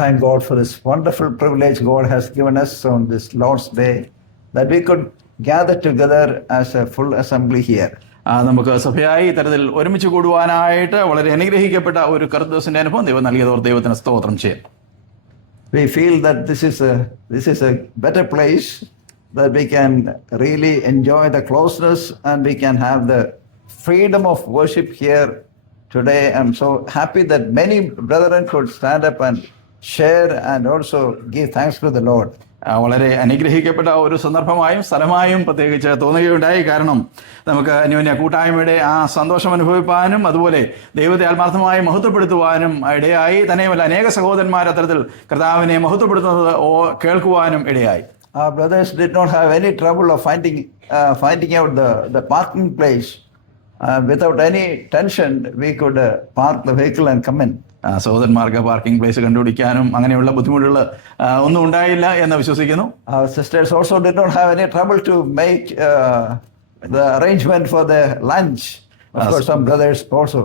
thank God for this wonderful privilege God has given us on this Lord's Day, that we could gather together as a full assembly here. നമുക്ക് സഭയായി ഇത്തരത്തിൽ ഒരുമിച്ച് കൂടുവാനായിട്ട് വളരെ അനുഗ്രഹിക്കപ്പെട്ട ഒരു കർത്തൃദിവസത്തിന്റെ അനുഭവം ദൈവം നൽകിയതോർ ദൈവത്തിന് സ്തോത്രം ചെയ്യാം. We feel that this is a better place, that we can really enjoy the closeness and we can have the freedom of worship here today. I'm so happy that many brethren could stand up and share and also give thanks to the Lord. വളരെ അനുഗ്രഹിക്കപ്പെട്ട ഒരു സന്ദർഭമായും സ്ഥലമായും പ്രത്യേകിച്ച് തോന്നുകയുണ്ടായി. കാരണം നമുക്ക് അന്യോന്യ കൂട്ടായ്മയുടെ ആ സന്തോഷം അനുഭവിപ്പാനും അതുപോലെ ദൈവത്തെ ആത്മാർത്ഥമായി മഹത്വപ്പെടുത്തുവാനും ഇടയായി. തന്നെയുമല്ല, അനേക സഹോദരന്മാർ അത്തരത്തിൽ കർത്താവിനെ മഹത്വപ്പെടുത്തുന്നത് കേൾക്കുവാനും ഇടയായി. Our brothers did not have any trouble of finding out the parking place. Without any tension, we could park the vehicle and come in. സഹോദരന്മാർക്ക് പാർക്കിംഗ് പ്ലേസ് കണ്ടുപിടിക്കാനും അങ്ങനെയുള്ള ബുദ്ധിമുട്ടുകൾ ഒന്നും ഉണ്ടായില്ല എന്ന് വിശ്വസിക്കുന്നു. Our sisters also did not have any trouble to make the arrangement for the lunch. Of course, some brothers also.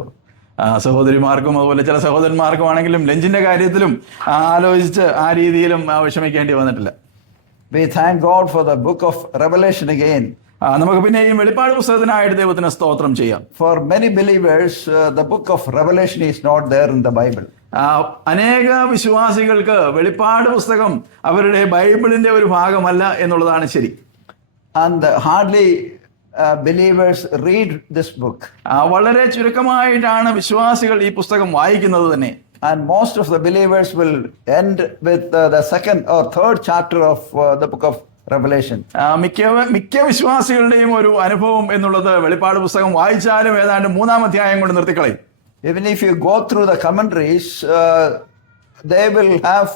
സഹോദരിമാർക്കും അതുപോലെ ചില സഹോദരന്മാർക്കും ആണെങ്കിലും ലഞ്ചിന്റെ കാര്യത്തിലും ആലോചിച്ച് ആ രീതിയിലും വിഷമിക്കേണ്ടി വന്നിട്ടില്ല. We thank God for the book of Revelation again. നമുക്ക് പിന്നെയും വെളിപ്പാട് പുസ്തകത്തിനായിട്ട് ദൈവത്തിന് സ്തോത്രം ചെയ്യാം. For many believers, the book of Revelation is not there in the Bible. അനേക വിശ്വാസികൾക്ക് വെളിപ്പാട് പുസ്തകം അവരുടെ ബൈബിളിന്റെ ഒരു ഭാഗമല്ല എന്നുള്ളതാണ് ശരി. And hardly believers read this book. വളരെ ചുരുക്കമായിട്ടാണ് വിശ്വാസികൾ ഈ പുസ്തകം വായിക്കുന്നത് തന്നെ. And most of the believers will end with the second or third chapter of the book of Revelation. മിക്ക വിശ്വാസികളുടെയും ഒരു അനുഭവം എന്നുള്ളത് വെളിപ്പാട് പുസ്തകം വായിച്ചാലും ഏതാണ്ട് 3-ാം അധ്യായം കൊണ്ട് നിർത്തിക്കളയും. Even if you go through the commentaries, they will have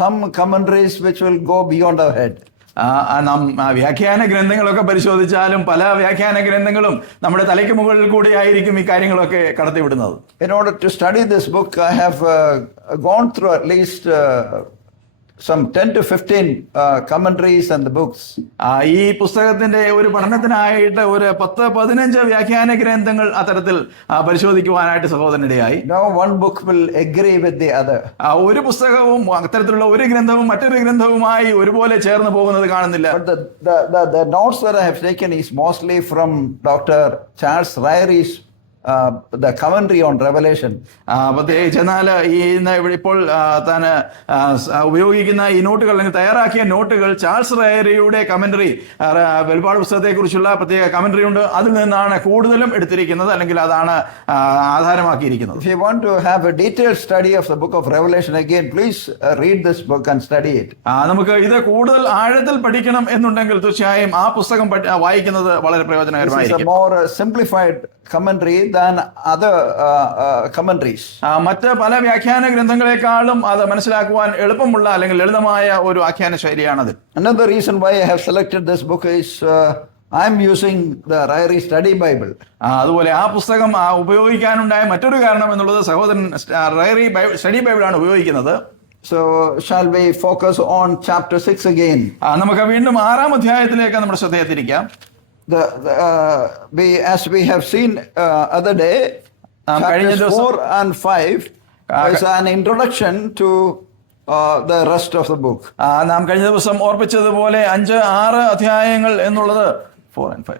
some commentaries which will go beyond our head. നാം വ്യാഖ്യാന ഗ്രന്ഥങ്ങളൊക്കെ പരിശോധിച്ചാലും പല വ്യാഖ്യാന ഗ്രന്ഥങ്ങളും നമ്മുടെ തലയ്ക്ക് മുകളിൽ കൂടി ആയിരിക്കും ഈ കാര്യങ്ങളൊക്കെ കടത്തിവിടുന്നത്. In order to study this book, I have gone through at least some 10 to 15 commentaries and the books. ഈ പുസ്തകത്തിന്റെ ഒരു പഠനത്തിനായിട്ട് ഒരു 10-15 വ്യാഖ്യാന ഗ്രന്ഥങ്ങൾ അത്തരത്തിൽ പരിശോധിക്കുവാനായിട്ട് സഹോദരനിടയായി. No one book will agree with the other. ഒരു പുസ്തകവും അത്തരത്തിലുള്ള ഒരു ഗ്രന്ഥവും മറ്റൊരു ഗ്രന്ഥവുമായി ഒരുപോലെ ചേർന്ന് പോകുന്നത് കാണുന്നില്ല. But the notes that I have taken is mostly from Dr. Charles Ryer's the commentary on Revelation. പ്രത്യേകിച്ച് എന്നാൽ ഇപ്പോൾ താൻ ഉപയോഗിക്കുന്ന ഈ നോട്ടുകൾ അല്ലെങ്കിൽ തയ്യാറാക്കിയ നോട്ടുകൾ ചാൾസ് റയറിയുടെ കമന്ററി വെളിപ്പാട് പുസ്തകത്തെ കുറിച്ചുള്ള പ്രത്യേക കമന്ററി ഉണ്ട്. അതിൽ നിന്നാണ് കൂടുതലും എടുത്തിരിക്കുന്നത്, അല്ലെങ്കിൽ അതാണ് ആധാരമാക്കിയിരിക്കുന്നത്. If you want to have a detailed study of the book of Revelation again, please read this book and study it. നമുക്ക് ഇത് കൂടുതൽ ആഴത്തിൽ പഠിക്കണം എന്നുണ്ടെങ്കിൽ തീർച്ചയായും ആ പുസ്തകം വായിക്കുന്നത് വളരെ പ്രയോജനകരമായിരിക്കും. This is a more simplified commentary than other commentaries. മറ്റ് പല വ്യാഖ്യാന ഗ്രന്ഥങ്ങളെക്കാളും അത് മനസ്സിലാക്കുവാൻ എളുപ്പമുള്ള അല്ലെങ്കിൽ ലളിതമായ ഒരു ആഖ്യാന ശൈലിയാണത്. Another reason why I have selected this book is I am using the Ryrie Study Bible. അതുപോലെ ആ പുസ്തകം ഉപയോഗിക്കാനുണ്ടായ മറ്റൊരു കാരണം എന്നുള്ളത് സഹോദരൻ റയറി സ്റ്റഡി ബൈബിളാണ് ഉപയോഗിക്കുന്നത്. So shall we focus on chapter 6 again? നമുക്ക് വീണ്ടും 6-ാം അധ്യായത്തിലേക്ക് നമ്മുടെ ശ്രദ്ധയെ തിരിക്കാം. As we have seen other day, chapters 4 and 5 is an introduction to the rest of the book. നാം കഴിഞ്ഞ ദിവസം ഓർപ്പിച്ചതുപോലെ 5-6 അധ്യായങ്ങൾ എന്നുള്ളത് 4 and 5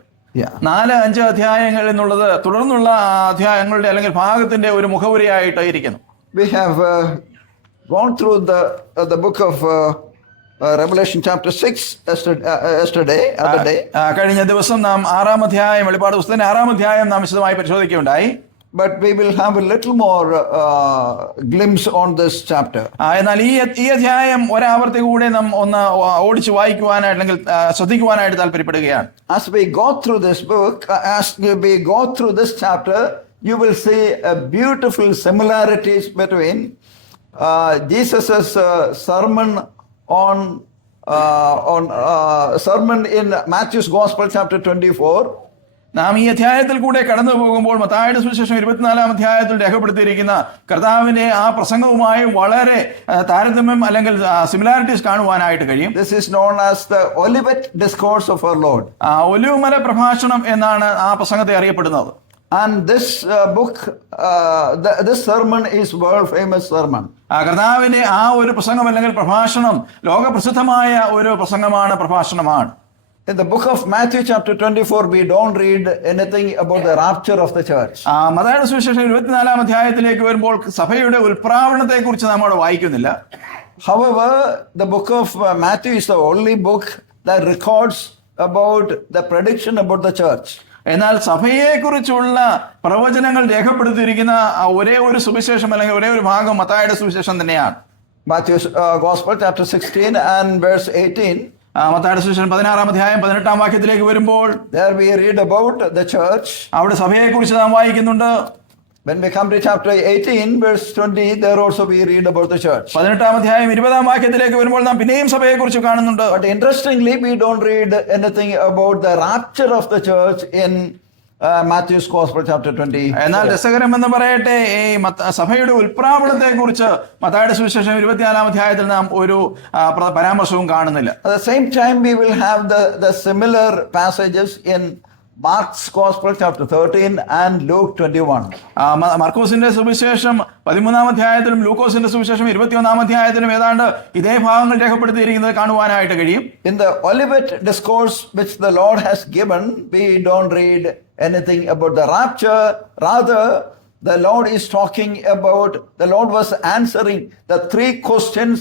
4-5 അധ്യായങ്ങൾ എന്നുള്ളത് തുടർന്നുള്ള അധ്യായങ്ങളുടെ അല്ലെങ്കിൽ ഭാഗത്തിന്റെ ഒരു മുഖവുരയായിട്ട് ഇരിക്കുന്നു. We have gone through the book of Revelation chapter 6 yesterday, other day. കഴിഞ്ഞ ദിവസം നാം 6-ാം അധ്യായം വെളിപ്പാട് പുസ്തകത്തിന്റെ 6-ാം അധ്യായം നാം വിശദമായി പരിശോധിക്കുകയുണ്ടായി. But we will have a little more glimpse on this chapter. എന്നാൽ ഈ അധ്യായം ഒരാവർത്തി കൂടെ നാം ഒന്ന് ഓടിച്ചു വായിക്കുവാനായിട്ട് അല്ലെങ്കിൽ ശ്രദ്ധിക്കുവാനായിട്ട് താല്പര്യപ്പെടുകയാണ്. As we go through this book, as we go through this chapter, you will see a beautiful similarities between Jesus's sermon on sermon in Matthew's Gospel chapter 24. നാം ഈ അധ്യായത്തിൽ കൂടെ കടന്നു പോകുമ്പോൾ മത്തായിയുടെ സുവിശേഷം 24-ാം അധ്യായത്തിൽ രേഖപ്പെടുത്തിയിരിക്കുന്ന കർത്താവിന്റെ ആ പ്രസംഗവുമായി വളരെ താരതമ്യം അല്ലെങ്കിൽ സിമിലാരിറ്റീസ് കാണുവാനായിട്ട് കഴിയും. This is known as the Olivet Discourse of our Lord. Olivumala പ്രഭാഷണം എന്നാണ് ആ പ്രസംഗത്തെ അറിയപ്പെടുന്നത്. And this book, this sermon is world famous sermon. കർത്താവിന്റെ ആ ഒരു പ്രസംഗം അല്ലെങ്കിൽ പ്രഭാഷണം ലോകപ്രസിദ്ധമായ ഒരു പ്രഭാഷണമാണ്. In the book of Matthew chapter 24, we don't read anything about the rapture of the church. മത്തായിയുടെ സുവിശേഷം 24-ാം അധ്യായത്തിലേക്ക് വരുമ്പോൾ സഭയുടെ ഉൽപ്രാവണത്തെ കുറിച്ച് നാം അവിടെ വായിക്കുന്നില്ല. However, the book of Matthew is the only book that records about the prediction about the church. എന്നാൽ സഭയെക്കുറിച്ചുള്ള പ്രവചനങ്ങൾ രേഖപ്പെടുത്തിയിരിക്കുന്ന ഒരേ ഒരു സുവിശേഷം അല്ലെങ്കിൽ ഒരേ ഒരു ഭാഗം മത്തായിയുടെ സുവിശേഷം തന്നെയാണ്. Matthew's Gospel chapter 16 and verse 18. മത്തായിയുടെ സുവിശേഷം 16-ാം അധ്യായം 18-ാം വാക്യത്തിലേക്ക് വരുമ്പോൾ there we read about the church. അവിടെ സഭയെക്കുറിച്ച് നാം വായിക്കുന്നുണ്ട്. When we come to chapter 18 verse 20, there also we read about the church. 18-ാം അധ്യായം 20-ാം വാക്യത്തിലേക്ക് വരുമ്പോൾ നാം പിന്നെയും സഭയെക്കുറിച്ച് കാണുന്നുണ്ട്. But interestingly, we don't read anything about the rapture of the church in Matthew's Gospel chapter 20. എന്നാൽ രസകരമെന്ന് പറയട്ടെ, ഈ സഭയുടെ ഉൽപ്രാവണത്തെ കുറിച്ച് മത്തായിയുടെ സുവിശേഷം 24-ാം അധ്യായത്തിൽ നാം ഒരു പരാമർശവും കാണുന്നില്ല. At the same time, we will have the similar passages in Mark's Gospel chapter 13 and Luke 21. മർക്കോസിന്റെ സുവിശേഷം 13-ാം അധ്യായത്തിലും ലൂക്കോസിന്റെ സുവിശേഷം 21-ാം അധ്യായത്തിലും ഏതാണ്ട് ഇതേ ഭാഗങ്ങൾ രേഖപ്പെടുത്തിയിരിക്കുന്നത് കാണുവാനായിട്ട് കഴിയും. In the Olivet discourse which the Lord has given, we don't read anything about the rapture. Rather, the Lord is talking about, the Lord was answering the 3 questions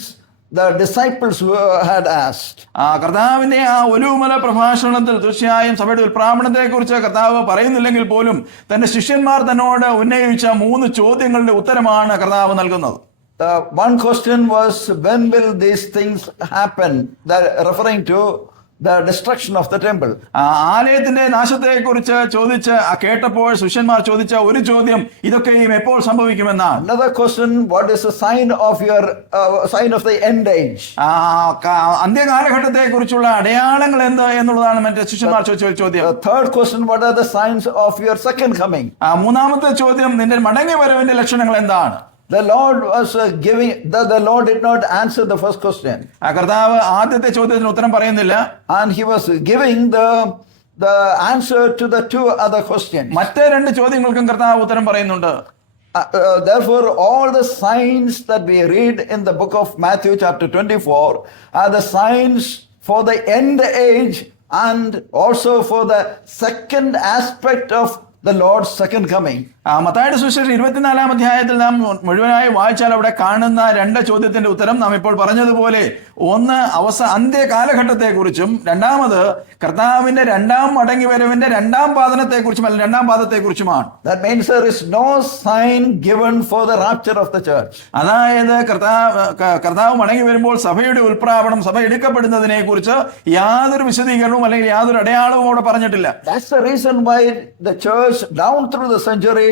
the disciples had asked. കർത്താവിന്റെ ആ ഒലിവുമല പ്രഭാഷണത്തിൽ തീർച്ചയായും സഭയുടെ ഉൽപ്രാവണത്തെ കുറിച്ച് കർത്താവ് പറയുന്നില്ലെങ്കിൽ പോലും തന്റെ ശിഷ്യന്മാർ തന്നോട് ഉന്നയിച്ച 3 ചോദ്യങ്ങളുടെ ഉത്തരമാണ് കർത്താവ് നൽകുന്നത്. One question was, when will these things happen? That referring to the destruction of the temple. ആലയത്തിന്റെ നാശത്തെ കുറിച്ച് കേട്ടപ്പോൾ ശിഷ്യന്മാർ ചോദിച്ച ഒരു ചോദ്യം ഇതൊക്കെയും എപ്പോൾ സംഭവിക്കുമെന്നാണ്. Another question, what is the sign of your sign of the end age? അന്ത്യകാലഘട്ടത്തെ കുറിച്ചുള്ള അടയാളങ്ങൾ എന്ത് എന്നുള്ളതാണ് മറ്റേ ശിഷ്യന്മാർ ചോദിച്ച ചോദ്യം. The third question, what are the signs of your second coming? മൂന്നാമത്തെ ചോദ്യം, നിന്റെ മടങ്ങി വരവിന്റെ ലക്ഷണങ്ങൾ എന്താണ്? The Lord was giving, the Lord did not answer the first question. കർത്താവ് ആദ്യത്തെ ചോദ്യത്തിന് ഉത്തരം പറയുന്നില്ല. And he was giving the answer to the 2 other questions. മറ്റേ 2 ചോദ്യങ്ങൾക്കും കർത്താവ് ഉത്തരം പറയുന്നുണ്ട്. Therefore, all the signs that we read in the book of Matthew chapter 24 are the signs for the end age and also for the second aspect of the Lord's second coming. മത്തായിയുടെ സുവിശേഷം 24-ാം അധ്യായത്തിൽ നാം മുഴുവനായി വായിച്ചാൽ അവിടെ കാണുന്ന 2 ചോദ്യത്തിന്റെ ഉത്തരം നാം ഇപ്പോൾ പറഞ്ഞതുപോലെ, ഒന്ന് അന്ത്യ കാലഘട്ടത്തെ കുറിച്ചും രണ്ടാമത് കർത്താവിന്റെ 2ാം മടങ്ങി വരവിന്റെ 2ാം പാദത്തെ കുറിച്ചുമാണ്. That means there is no sign given for the rapture of the church. അതായത് കർത്താവ് മടങ്ങി വരുമ്പോൾ സഭയുടെ ഉൽപ്രാവണം, സഭ എടുക്കപ്പെടുന്നതിനെ കുറിച്ച് യാതൊരു വിശദീകരണവും അല്ലെങ്കിൽ യാതൊരു അടയാളവും അവിടെ പറഞ്ഞിട്ടില്ല. That's the reason why the church down through the centuries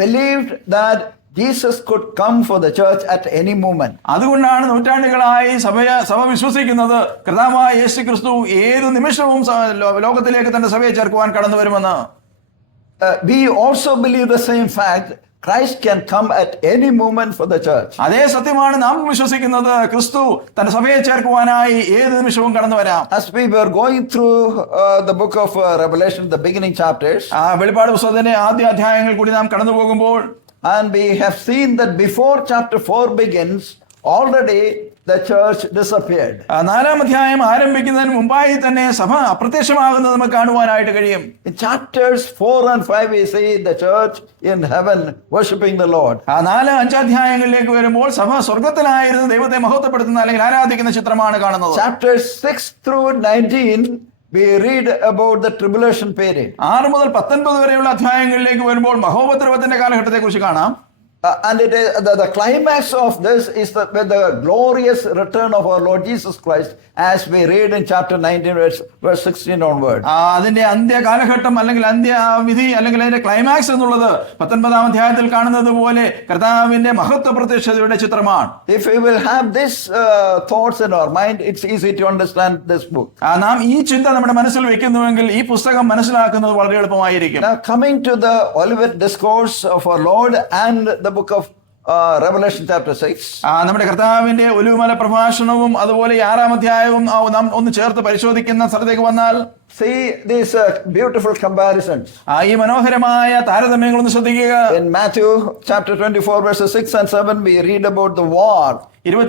believed that Jesus could come for the church at any moment. അതുകൊണ്ടാണ് നൂറ്റാണ്ടുകളായി സഭ വിശ്വസിക്കുന്നത് കർത്താവായ യേശുക്രിസ്തു ഏതു നിമിഷവും ലോകത്തിലേക്ക് തന്റെ സഭയെ ചേർക്കുവാൻ കടന്നു വരുമെന്ന്. We also believe the same fact. Christ can come at any moment for the church. അതേ സത്യമാണ് നാം വിശ്വസിക്കുന്നത്. ക്രിസ്തു തന്റെ സഭയെ ചേർക്കുവാനായി ഏത് നിമിഷവും കടന്നു വരാം. As we were going through the book of Revelation, the beginning chapters, വെളിപ്പാട് പുസ്തകത്തിന്റെ ആദ്യ അധ്യായങ്ങൾ കൂടി നാം കടന്നു പോകുമ്പോൾ, and we have seen that before chapter 4 begins, already the church disappeared. 4-ാം അധ്യായം ആരംഭിക്കുന്നതിന് മുമ്പായി തന്നെ സഭ അപ്രത്യക്ഷമാകുന്നത് നമുക്ക് കാണുവാനായിട്ട് കഴിയും. In chapters 4 and 5 we see the church in heaven worshiping the Lord. 4-5 അധ്യായങ്ങളിലേക്ക് വരുമ്പോൾ സഭ സ്വർഗ്ഗത്തിലായിരുന്നു ദൈവത്തെ മഹത്വപ്പെടുത്തുന്ന അല്ലെങ്കിൽ ആരാധിക്കുന്ന ചിത്രമാണ് കാണുന്നത്. Chapters 6 through 19 we read about the tribulation period. 6 മുതൽ 19 വരെയുള്ള അധ്യായങ്ങളിലേക്ക് വരുമ്പോൾ മഹോപദ്രവത്തിന്റെ കാലഘട്ടത്തെ കുറിച്ച് കാണാം. And it is the climax of this is the glorious return of our Lord Jesus Christ, as we read in chapter 19 verse 16 onward. അതിന്റെ അന്ത്യ കാലഘട്ടം അല്ലെങ്കിൽ അന്ത്യവിധി അല്ലെങ്കിൽ അതിന്റെ ക്ലൈമാക്സ് എന്നുള്ളത് 19-ാം അധ്യായത്തിൽ കാണുന്നത് പോലെ കർത്താവിന്റെ മഹത്വ പ്രത്യക്ഷതയുടെ ചിത്രമാണ്. If we will have this thoughts in our mind, it's easy to understand this book. നാം ഈ ചിന്ത നമ്മുടെ മനസ്സിൽ വെക്കുന്നുവെങ്കിൽ ഈ പുസ്തകം മനസ്സിലാക്കുന്നത് വളരെ എളുപ്പമായിരിക്കും. Now coming to the Olivet discourse of our Lord and the book of Revelation chapter 6. നമ്മുടെ കർത്താവിന്റെ ഒലിവുമല പ്രഭാഷണവും അതുപോലെ 6-ാം അധ്യായവും നാം ഒന്ന് ചേർത്ത് പരിശോധിക്കുന്ന സ്ഥലത്തേക്ക് വന്നാൽ, See these beautiful comparisons. ഈ മനോഹരമായ താരതമ്യങ്ങളൊന്ന് ശ്രദ്ധിക്കുക. In Matthew chapter 24 verses 6 and 7 we read about the war.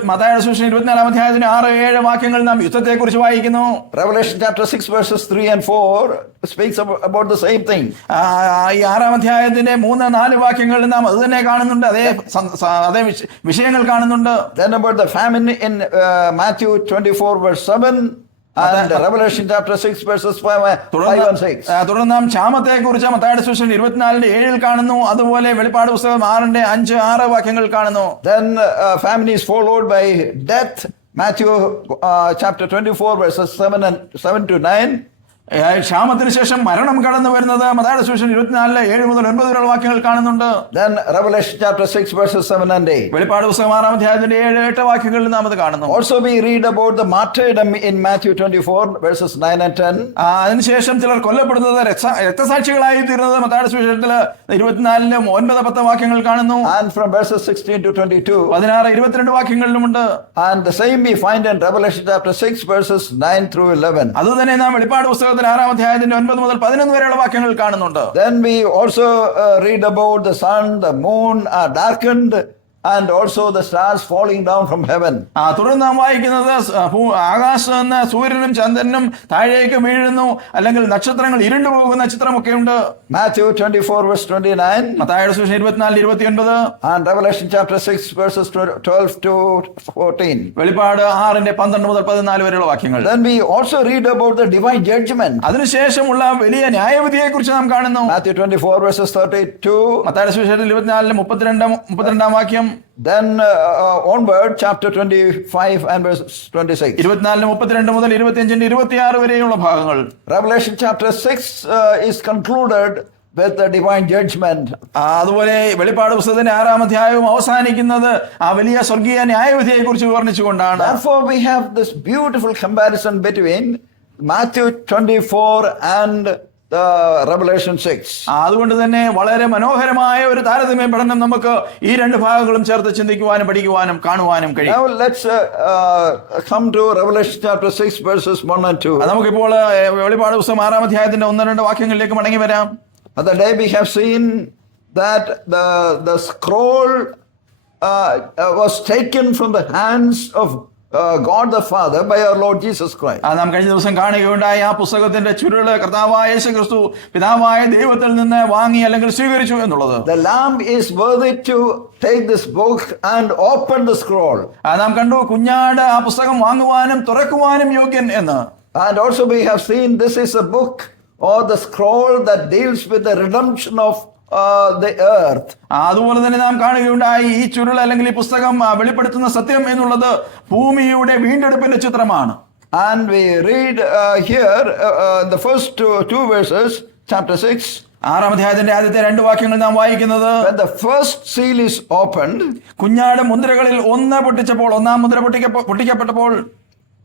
മത്തായിയുടെ സുവിശേഷം 24-ാം അധ്യായത്തിന് 6-7 വാക്യങ്ങൾ നാം യുദ്ധത്തെക്കുറിച്ച് വായിക്കുന്നു. Revelation chapter 6 verses 3 and 4 speaks about the same thing. ഈ 6-ാം അധ്യായത്തിന്റെ 3-4 വാക്യങ്ങളിൽ നാം അത് തന്നെ കാണുന്നുണ്ട്, അതേ വിഷയങ്ങൾ കാണുന്നുണ്ട്. Then about the famine in Matthew 24 verse 7 and Revelation chapter 6 verses 5 and 6. തുടർന്ന് നാം ക്ഷാമത്തെ കുറിച്ച് മത്തായിയുടെ സുവിശേഷം 24-7 കാണുന്നു, അതുപോലെ വെളിപ്പാട് പുസ്തകം 6-5-6 വാക്യങ്ങൾ കാണുന്നു. Then famine is followed by death, Matthew chapter 24 verses 7 to 9. ക്ഷാമത്തിന് ശേഷം മരണം കടന്നു വരുന്നത് മത്തായിയുടെ സുവിശേഷം 24-7 മുതൽ 9 വരെയുള്ള വാക്യങ്ങൾ കാണുന്നുണ്ട്. Then Revelation chapter 6 verses 7 and 8. വെളിപ്പാട് പുസ്തകം 6-ാം അധ്യായത്തിന്റെ 7-8 വാക്യങ്ങളിൽ നാം അത് കാണുന്നു. Also we read about the martyrdom in Matthew 24 verses 9 and 10. അതിനുശേഷം ചിലർ കൊല്ലപ്പെടുന്നത് രക്തസാക്ഷികളായി തീരുന്നത് മത്തായിയുടെ സുവിശേഷത്തിൽ 24-9-10 വാക്യങ്ങൾ കാണുന്നു. And from verses 16 to 22. 16-22 വാക്യങ്ങളിലുമുണ്ട്. And the same we find in Revelation chapter 6 verses 9 through 11. അത് തന്നെ നാം വെളിപ്പാട് പുസ്തകത്തിൽ 6-ാം അധ്യായത്തിന്റെ 9 മുതൽ 11 വരെയുള്ള വാക്യങ്ങൾ കാണുന്നുണ്ട്. Then we also read about the sun, the moon are darkened, and also the stars falling down from heaven. തുടർന്ന് നാം വായിക്കുന്നത് ആകാശത്ത് നിന്ന് സൂര്യനും ചന്ദ്രനും താഴേക്ക് വീഴുന്നു, അല്ലെങ്കിൽ നക്ഷത്രങ്ങൾ ഇരുണ്ടു പോകുന്ന ചിത്രമൊക്കെ ഉണ്ട്. Matthew 24 verse 29. മത്തായിയുടെ സുവിശേഷം 24-29. And Revelation chapter 6 verses 12 to 14. വെളിപ്പാട് 6-12 മുതൽ 14 വരെയുള്ള വാക്യങ്ങൾ. Then we also read about the divine judgment. അതിനുശേഷമുള്ള വലിയ ന്യായവിധിയെ കുറിച്ച് നാം കാണുന്നു. Matthew 24 verses 32. മത്തായിയുടെ സുവിശേഷം 24-32 വാക്യം. Then onward chapter 25 and verse 26. 24-32 മുതൽ 25-26 വരെയുള്ള ഭാഗങ്ങൾ. Revelation chapter 6 is concluded with the divine judgment. അതുപോലെ വെളിപ്പാട് പുസ്തകത്തിന്റെ 6-ാം അധ്യായവും അവസാനിക്കുന്നത് ആ വലിയ സ്വർഗീയ ന്യായവിധിയെ കുറിച്ച് വിവരിച്ചുകൊണ്ടാണ്. Therefore we have this beautiful comparison between Matthew 24 and Revelation 6. അതുകൊണ്ട് തന്നെ വളരെ മനോഹരമായ ഒരു താരതമ്യ പഠനം നമുക്ക് ഈ രണ്ട് ഭാഗങ്ങളും ചേർത്ത് ചിന്തിക്കുവാനും പഠിക്കുവാനും കാണുവാനും കഴിയും. Now let's come to Revelation chapter 6 verses 1 and 2. നമുക്കിപ്പോൾ വെളിപ്പാട് പുസ്തകം 6-ാം അധ്യായത്തിന്റെ 1-2 വാക്യങ്ങളിലേക്ക് മടങ്ങി വരാം. The day we have seen that the scroll was taken from the hands of God the Father by our Lord Jesus Christ. നാം കഴിഞ്ഞ ദിവസം കാണുകയുണ്ടായി ആ പുസ്തകത്തിന്റെ ചുരുള് കർത്താവായ യേശുക്രിസ്തു പിതാവായ ദൈവത്തിൽ നിന്ന് വാങ്ങി അല്ലെങ്കിൽ സ്വീകരിച്ചു എന്നുള്ളത്. The Lamb is worthy to take this book and open the scroll. നാം കണ്ടു കുഞ്ഞാട് ആ പുസ്തകം വാങ്ങുവാനും തുറക്കുവാനും യോഗ്യൻ എന്ന്. And also we have seen this is a book or the scroll that deals with the redemption of the earth. അതുപോലെ തന്നെ നാം കാണുകയുണ്ടായി ഈ ചുരുൾ അല്ലെങ്കിൽ ഈ പുസ്തകം വെളിപ്പെടുത്തുന്ന സത്യം എന്നുള്ളത് ഭൂമിയുടെ വീണ്ടെടുപ്പിന്റെ ചിത്രമാണ്. And we read here the first two verses chapter 6. 6-ാം അധ്യായത്തിന്റെ ആദ്യത്തെ 2 വാക്യങ്ങൾ നാം വായിക്കുന്നത്, when the first seal is opened, കുഞ്ഞാട് മുദ്രകളിൽ ഒന്ന് പൊട്ടിച്ചപ്പോൾ, ഒന്നാം മുദ്ര പൊട്ടിക്കപ്പെട്ടപ്പോൾ,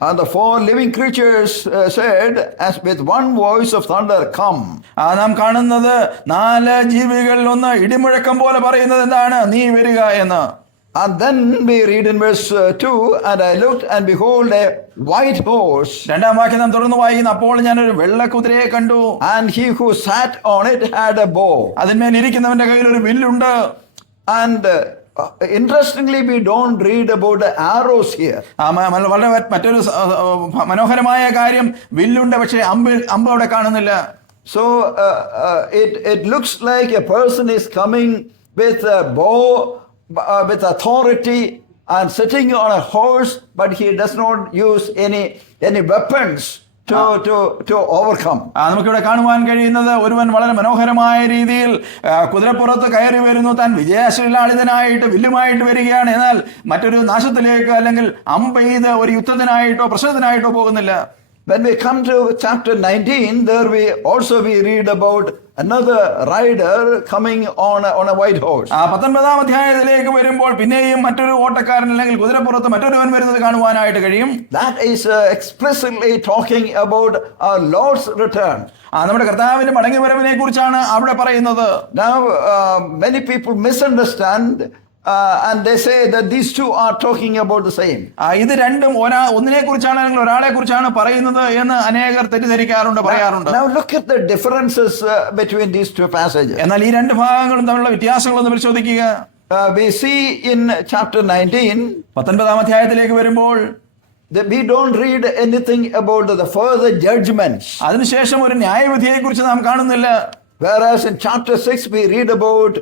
and the 4 living creatures said as with one voice of thunder, come. നാം കാണുന്നത് 4 ജീവികൾ ഒന്ന് ഇടിമുഴക്കം പോലെ പറയുന്നത് എന്താണ്? നീ വരിക എന്ന്. And then we read in verse 2, and I looked and behold a white horse. 2-ാം വാക്യം നാം തുടർന്ന് വായിക്കുന്നു, അപ്പോൾ ഞാനൊരു വെള്ള കുതിരയെ കണ്ടു, and he who sat on it had a bow. അതിന്മേൽ ഇരിക്കുന്നവന്റെ കയ്യിൽ ഒരു വില്ലുണ്ട്. And interestingly we don't read about the arrows here. വളരെ മറ്റൊരു മനോഹരമായ കാര്യം, വില്ലുണ്ട് പക്ഷേ അമ്പ് അവിടെ കാണുന്നില്ല. So it looks like a person is coming with a bow, with authority and sitting on a horse, but he does not use any weapons to overcome. നമുക്കിവിടെ കാണുവാൻ കഴിയുന്നത് ഒരുവൻ വളരെ മനോഹരമായ രീതിയിൽ കുതിരപ്പുറത്ത് കയറി വരുന്നു, താൻ വിജയശ്രീലാളിതനായിട്ട് വില്ലുമായിട്ട് വരികയാണ്. എന്നാൽ മറ്റൊരു നാശത്തിലേക്ക് അല്ലെങ്കിൽ അമ്പെയ്ത് ഒരു യുദ്ധത്തിനായിട്ടോ പ്രശ്നത്തിനായിട്ടോ പോകുന്നില്ല. When we come to chapter 19, there we read about another rider coming on a white horse. 19-ാം അധ്യായത്തിലേക്ക് വരുമ്പോൾ പിന്നെയും മറ്റൊരു ഓട്ടക്കാരൻ അല്ലെങ്കിൽ കുതിരപ്പുറത്ത് മറ്റൊരുവൻ വരുന്നത് കാണുവാനായിട്ട് കഴിയും. That is explicitly talking about our Lord's return. നമ്മുടെ കർത്താവിന്റെ മടങ്ങിവരവിനെ കുറിച്ചാണ് അവിടെ പറയുന്നത്. Now many people misunderstand and they say that these two are talking about the same. ഇത് രണ്ടും ഒന്നിനെ കുറിച്ചാണ് അല്ലെങ്കിൽ ഒരാളെ കുറിച്ചാണ് പറയുന്നത് എന്ന് അനേകർ തെറ്റിദ്ധരിക്കാറുണ്ട്, പറയാറുണ്ട്. Now look at the differences between these two passages. എന്നാൽ ഈ രണ്ട് ഭാഗങ്ങളും തമ്മിലുള്ള വ്യത്യാസങ്ങളൊന്ന് പരിശോധിക്കുക. We see in chapter 19, 19-ാം അധ്യായത്തിലേക്ക് വരുമ്പോൾ that we don't read anything about the further judgments. അതിനുശേഷം ഒരു ന്യായവിധിയെ കുറിച്ച് നാം കാണുന്നില്ല. Whereas in chapter 6 we read about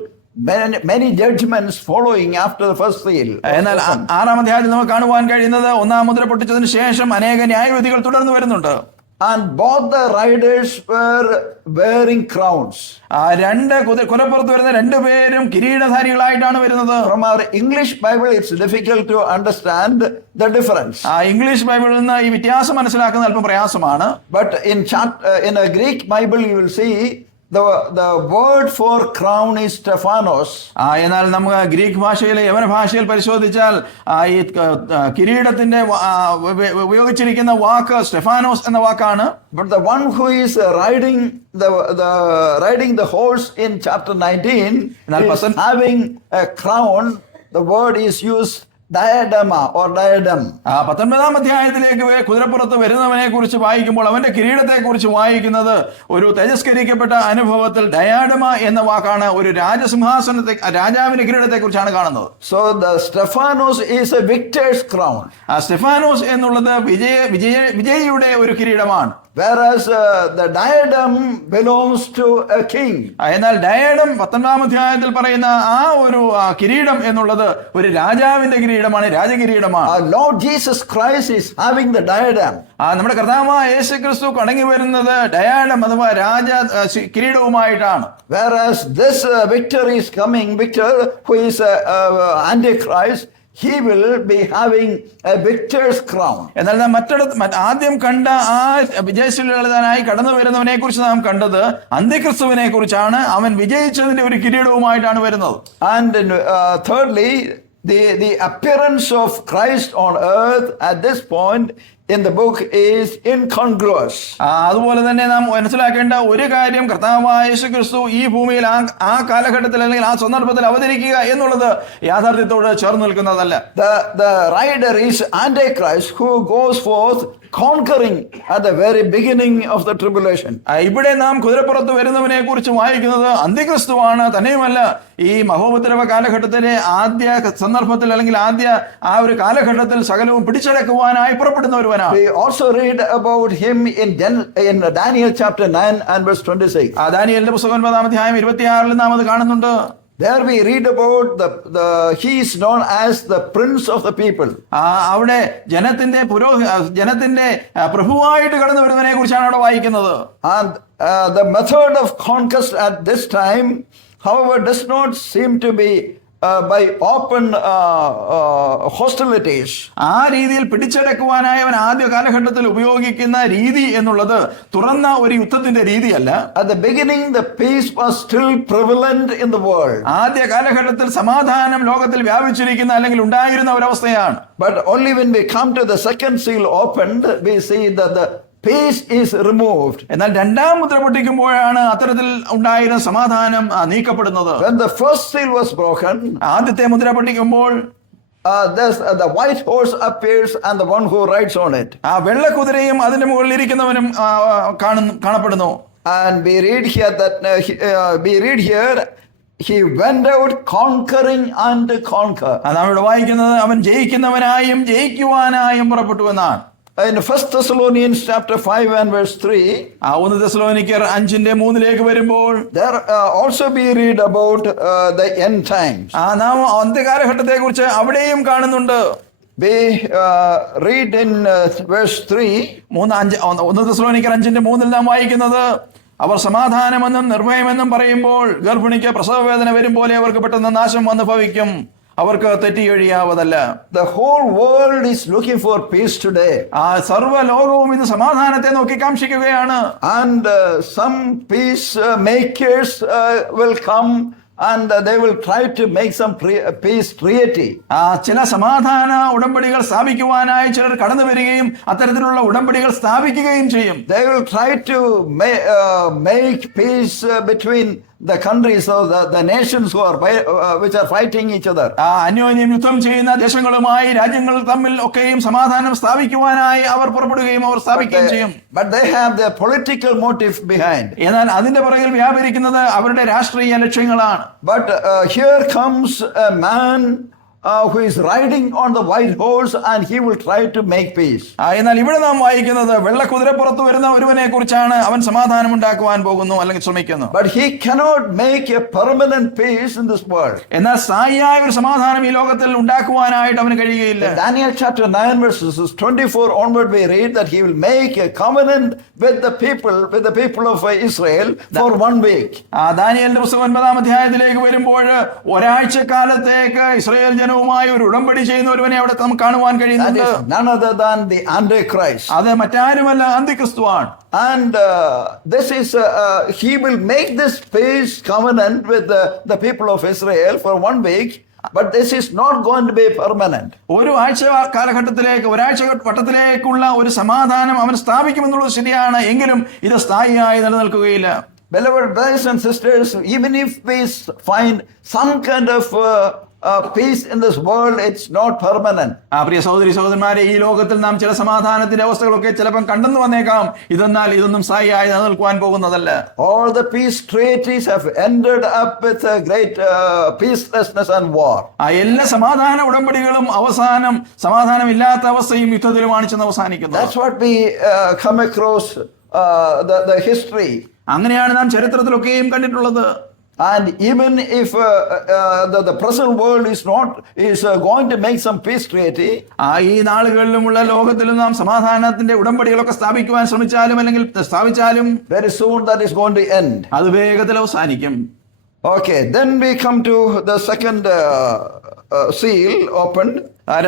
many judgments following after the first seal. എന്നാൽ 6-ാം അധ്യായത്തിൽ നമുക്ക് കാണുവാൻ കഴിയുന്നത് ഒന്നാം മുദ്ര പൊട്ടിച്ചതിന് ശേഷം അനേക ന്യായവിധികൾ തുടർന്ന് വരുന്നുണ്ട്. And both the riders were wearing crowns. രണ്ട് കുതിരപ്പുറത്ത് വരുന്ന രണ്ടുപേരും കിരീടധാരികളായിട്ടാണ് വരുന്നത്. From our English Bible it's difficult to understand the difference. English ബൈബിളിൽ നിന്ന് ഈ വ്യത്യാസം മനസ്സിലാക്കുന്നത് അല്പം പ്രയാസമാണ്. But in a Greek Bible you will see the word for crown is Stephanos. എന്നാൽ നമുക്ക് ഗ്രീക്ക് ഭാഷയിലെ യവന ഭാഷയിൽ പരിശോധിച്ചാൽ ഈ കിരീടത്തിന്റെ ഉപയോഗിച്ചിരിക്കുന്ന വാക്ക് സ്റ്റെഫാനോസ് എന്ന വാക്കാണ്. But the one who is riding the horse in chapter 19 is having a crown. The word is used diadema or diadem. 19-ാം അധ്യായത്തിലേക്ക് കുതിരപ്പുറത്ത് വരുന്നവനെ കുറിച്ച് വായിക്കുമ്പോൾ അവന്റെ കിരീടത്തെ കുറിച്ച് വായിക്കുന്നത് ഒരു തേജസ്കരിക്കപ്പെട്ട അനുഭവത്തിൽ ഡയാഡമ എന്ന വാക്കാണ്. ഒരു രാജാവിന്റെ കിരീടത്തെ കുറിച്ചാണ് കാണുന്നത്. So the Stephanos is a victor's crown. Stephanos എന്നുള്ളത് വിജയിയുടെ ഒരു കിരീടമാണ്. Whereas the diadem belongs to a king. എന്നാൽ ഡയഡം 19-ാം അധ്യായത്തിൽ പറയുന്ന ആ ഒരു കിരീടം എന്നുള്ളത് ഒരു രാജാവിന്റെ കിരീടമാണ്, രാജകിരീടമാണ്. Our Lord Jesus Christ is having the diadem. നമ്മുടെ കർത്താവായ യേശു ക്രിസ്തു കടങ്ങി വരുന്നത് ഡയാഡം അഥവാ രാജ കിരീടവുമായിട്ടാണ്. Whereas this victor is coming, victor who is Antichrist, he will be having a victor's crown. എന്നാൽ നാം ആദ്യം കണ്ട ആ വിജയശീലനായി കടന്നു വരുന്നവനെ കുറിച്ച് നാം കണ്ടത് അന്ത്യക്രിസ്തുവിനെ കുറിച്ചാണ്. അവൻ വിജയിച്ചതിന്റെ ഒരു കിരീടവുമായിട്ടാണ് വരുന്നത്. And thirdly, the appearance of Christ on earth at this point in the book is incongruous. അതുപോലെ തന്നെ നാം മനസ്സിലാക്കേണ്ട ഒരു കാര്യം, കർത്താവായ യേശു ക്രിസ്തു ഈ ഭൂമിയിൽ ആ കാലഘട്ടത്തിൽ അല്ലെങ്കിൽ ആ സന്ദർഭത്തിൽ അവതരിക്കുക എന്നുള്ളത് യാഥാർത്ഥ്യത്തോട് ചേർന്ന് നിൽക്കുന്നതല്ല. The rider is Antichrist who goes forth conquering at the very beginning of the tribulation. ഇവിടെ നാം കുതിരപ്പുറത്ത് വരുന്നവനെ കുറിച്ച് വായിക്കുന്നത് അന്ത്യക്രിസ്തുവാണ്. തന്നെയുമല്ല, ഈ മഹോപദ്രവ കാലഘട്ടത്തിലെ ആദ്യ സന്ദർഭത്തിൽ അല്ലെങ്കിൽ ആ ഒരു കാലഘട്ടത്തിൽ സകലവും പിടിച്ചടക്കുവാനായി പുറപ്പെടുന്ന ഒരുവനാണ്. We also read about him in Daniel chapter 9 and verse 26. ദാനിയേലിന്റെ പുസ്തകം 9-ാം അധ്യായം 26-ൽ നാം അത് കാണുന്നുണ്ട്. There we read about he is known as the prince of the people. അവിടെ ജനത്തിന്റെ പ്രഭുവായിട്ട് കടന്നു വരുന്നതിനെ കുറിച്ചാണ് അവിടെ വായിക്കുന്നത്. And the method of conquest at this time, however, does not seem to be by open hostilities. ആ രീതിയിൽ പിടിച്ചടക്കുവാനായി അവൻ ആദ്യ കാലഘട്ടത്തിൽ ഉപയോഗിക്കുന്ന രീതി എന്നുള്ളത് തുറന്ന ഒരു യുദ്ധത്തിന്റെ രീതിയല്ല. At the beginning the peace was still prevalent in the world. ആദ്യ കാലഘട്ടത്തിൽ സമാധാനം ലോകത്തിൽ വ്യാപിച്ചിരിക്കുന്ന അല്ലെങ്കിൽ ഉണ്ടായിരുന്ന ഒരവസ്ഥയാണ്. But only when we come to the second seal opened, we see that the peace is removed. എന്നാൽ രണ്ടാം മുദ്ര പൊട്ടിക്കുമ്പോഴാണ് അത്തരത്തിൽ ഉണ്ടായിരുന്ന സമാധാനം നീക്കപ്പെടുന്നത്. When the first seal was broken, ആദ്യത്തെ മുദ്ര പൊട്ടിക്കുമ്പോൾ the white horse appears and the one who rides on it. ആ വെള്ളക്കുതിരയും അതിന്റെ മുകളിൽ ഇരിക്കുന്നവനും കാണപ്പെടുന്നു. And we read here he went out conquering and to conquer. നാം ഇവിടെ വായിക്കുന്നത് അവൻ ജയിക്കുന്നവനായും ജയിക്കുവാനായും പുറപ്പെട്ടു എന്നാണ്. In 1 Thessalonians chapter 5 and verse 3, 1 തെസ്സലോനിക്കർ 5:3 വരുമ്പോൾ there also we read about the end times. നാം അന്ത്യകാലഘട്ടത്തെ കുറിച്ച് അവിടെയും കാണുന്നുണ്ട്. We read in verse 3, 1 തെസ്സലോനിക്കർ 5:3 നാം വായിക്കുന്നത്, അവർ സമാധാനമെന്നും നിർഭയമെന്നും പറയുമ്പോൾ ഗർഭിണിക്ക് പ്രസവവേദന വരും പോലെ അവർക്ക് പെട്ടെന്ന് നാശം വന്ന് ഭവിക്കും. അവർക്ക് തെറ്റിയൊഴിയാവതല്ല. The whole world is looking for peace today. സർവ്വ ലോകവും ഇന്ന് സമാധാനത്തെ നോക്കി കാംക്ഷിക്കുകയാണ്. And some peace makers will come and they will try to make some peace treaty. ചില സമാധാന ഉടമ്പടികൾ സ്ഥാപിക്കുവാനായി ചിലർ കടന്നു വരികയും അത്തരത്തിലുള്ള ഉടമ്പടികൾ സ്ഥാപിക്കുകയും ചെയ്യും. They will try to make peace between the countries or the nations who are which are fighting each other. അന്യോന്യം യുദ്ധം ചെയ്യുന്ന ദേശങ്ങളുമായി രാജ്യങ്ങൾ തമ്മിൽ ഒക്കെയും സമാധാനം സ്ഥാപിക്കുവാനായി അവർ പുറപ്പെടുകയും അവർ സ്ഥാപിക്കുകയും ചെയ്യും. But they have their political motive behind. എന്നാൽ അതിന്റെ പുറകിൽ വ്യാപരിക്കുന്നത് അവരുടെ രാഷ്ട്രീയ ലക്ഷ്യങ്ങളാണ്. But here comes a man who is riding on the white horse and he will try to make peace. എന്നാൽ ഇവിടെ നാം വായിക്കുന്നത് വെള്ളക്കുതിരപ്പുറത്ത് വരുന്ന ഒരുവനെ കുറിച്ചാണ്. അവൻ സമാധാനം ഉണ്ടാക്കുവാൻ പോകുന്നു അല്ലെങ്കിൽ ശ്രമിക്കുന്നു. But he cannot make a permanent peace in this world. എന്നാൽ സ്ഥായിയായ ഒരു സമാധാനം ഈ ലോകത്തിൽ ഉണ്ടാക്കുവാനായിട്ട് അവന് കഴിയുകയില്ല. In Daniel chapter 9 verses 24 onward we read that he will make a covenant with the people of Israel for 1 week. ദാനിയേലിന്റെ പുസ്തകം 9-ാം അധ്യായത്തിലേക്ക് വരുമ്പോൾ ഒരാഴ്ചക്കാലത്തേക്ക് ഇസ്രായേൽ ജനവുമായി ഒരു ഉടമ്പടി ചെയ്യുന്ന ഒരുവനെ അവിടെ നമുക്ക് കാണുവാൻ കഴിയുന്നുണ്ട്. None other than the Antichrist. അത് മറ്റാരുമല്ല, അന്തിക്രിസ്തുവാണ്. And this is he will make this peace covenant with the people of Israel for 1 week. But this is not going to be permanent. ഒരു ആഴ്ച കാലഘട്ടത്തിലേക്ക്, ഒരാഴ്ച വട്ടത്തിലേക്കുള്ള ഒരു സമാധാനം അവൻ സ്ഥാപിക്കുമെന്നുള്ളത് ശരിയാണ്. എങ്കിലും ഇത് സ്ഥായിയായി നിലനിൽക്കുകയില്ല. Beloved brothers and sisters, even if we find some kind of peace in this world, it's not permanent. പ്രിയ സഹോദരി സഹോദരന്മാരെ, ഈ ലോകത്തിൽ നാം ചില സമാധാനത്തിന്റെ അവസ്ഥകളൊക്കെ ചിലപ്പം കണ്ടെന്ന് വന്നേക്കാം. ഇതൊന്നും സ്ഥായിയായി നിലനിൽക്കുവാൻ പോകുന്നതല്ല. All the peace treaties have ended up with a great peacelessness and war. എല്ലാ സമാധാന ഉടമ്പടികളും അവസാനം സമാധാനമില്ലാത്ത അവസ്ഥയും യുദ്ധത്തിലുമാണ് ചെന്ന് അവസാനിക്കുന്നത്. That's what we come across the history. അങ്ങനെയാണ് നാം ചരിത്രത്തിലൊക്കെയും കണ്ടിട്ടുള്ളത്. And even if the present world is going to make some peace treaty, ഈ നാളുകളിലുമുള്ള ലോകത്തിലും നാം സമാധാനത്തിന്റെ ഉടമ്പടികളൊക്കെ സ്ഥാപിക്കുവാൻ ശ്രമിച്ചാലും അല്ലെങ്കിൽ സ്ഥാപിച്ചാലും very soon that is going to end. അത് വേഗത്തിൽ അവസാനിക്കും. Okay, then we come to the second seal opened.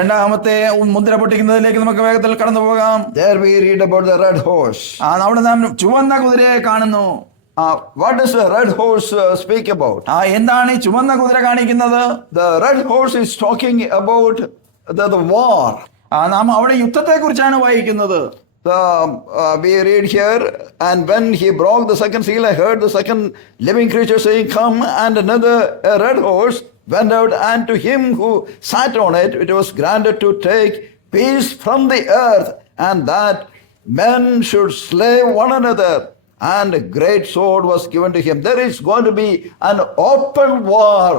രണ്ടാമത്തെ മുദ്ര പൊട്ടിക്കുന്നതിലേക്ക് നമുക്ക് വേഗത്തിൽ കടന്നു പോകാം. There we read about the red horse. അവിടെ നാം ചുവന്ന കുതിരയെ കാണുന്നു. What does the red horse speak about? എന്താണ് ഈ ചുവന്ന കുതിര കാണിക്കുന്നത്? The red horse is talking about the war. നാം അവിടെ യുദ്ധത്തെ കുറിച്ചാണ് വായിക്കുന്നത്. We read here, and when he broke the second seal, I heard the second living creature saying, "Come," and another red horse went out, and to him who sat on it, it was granted to take peace from the earth, and that men should slay one another. And a great sword was given to him. There is going to be an open war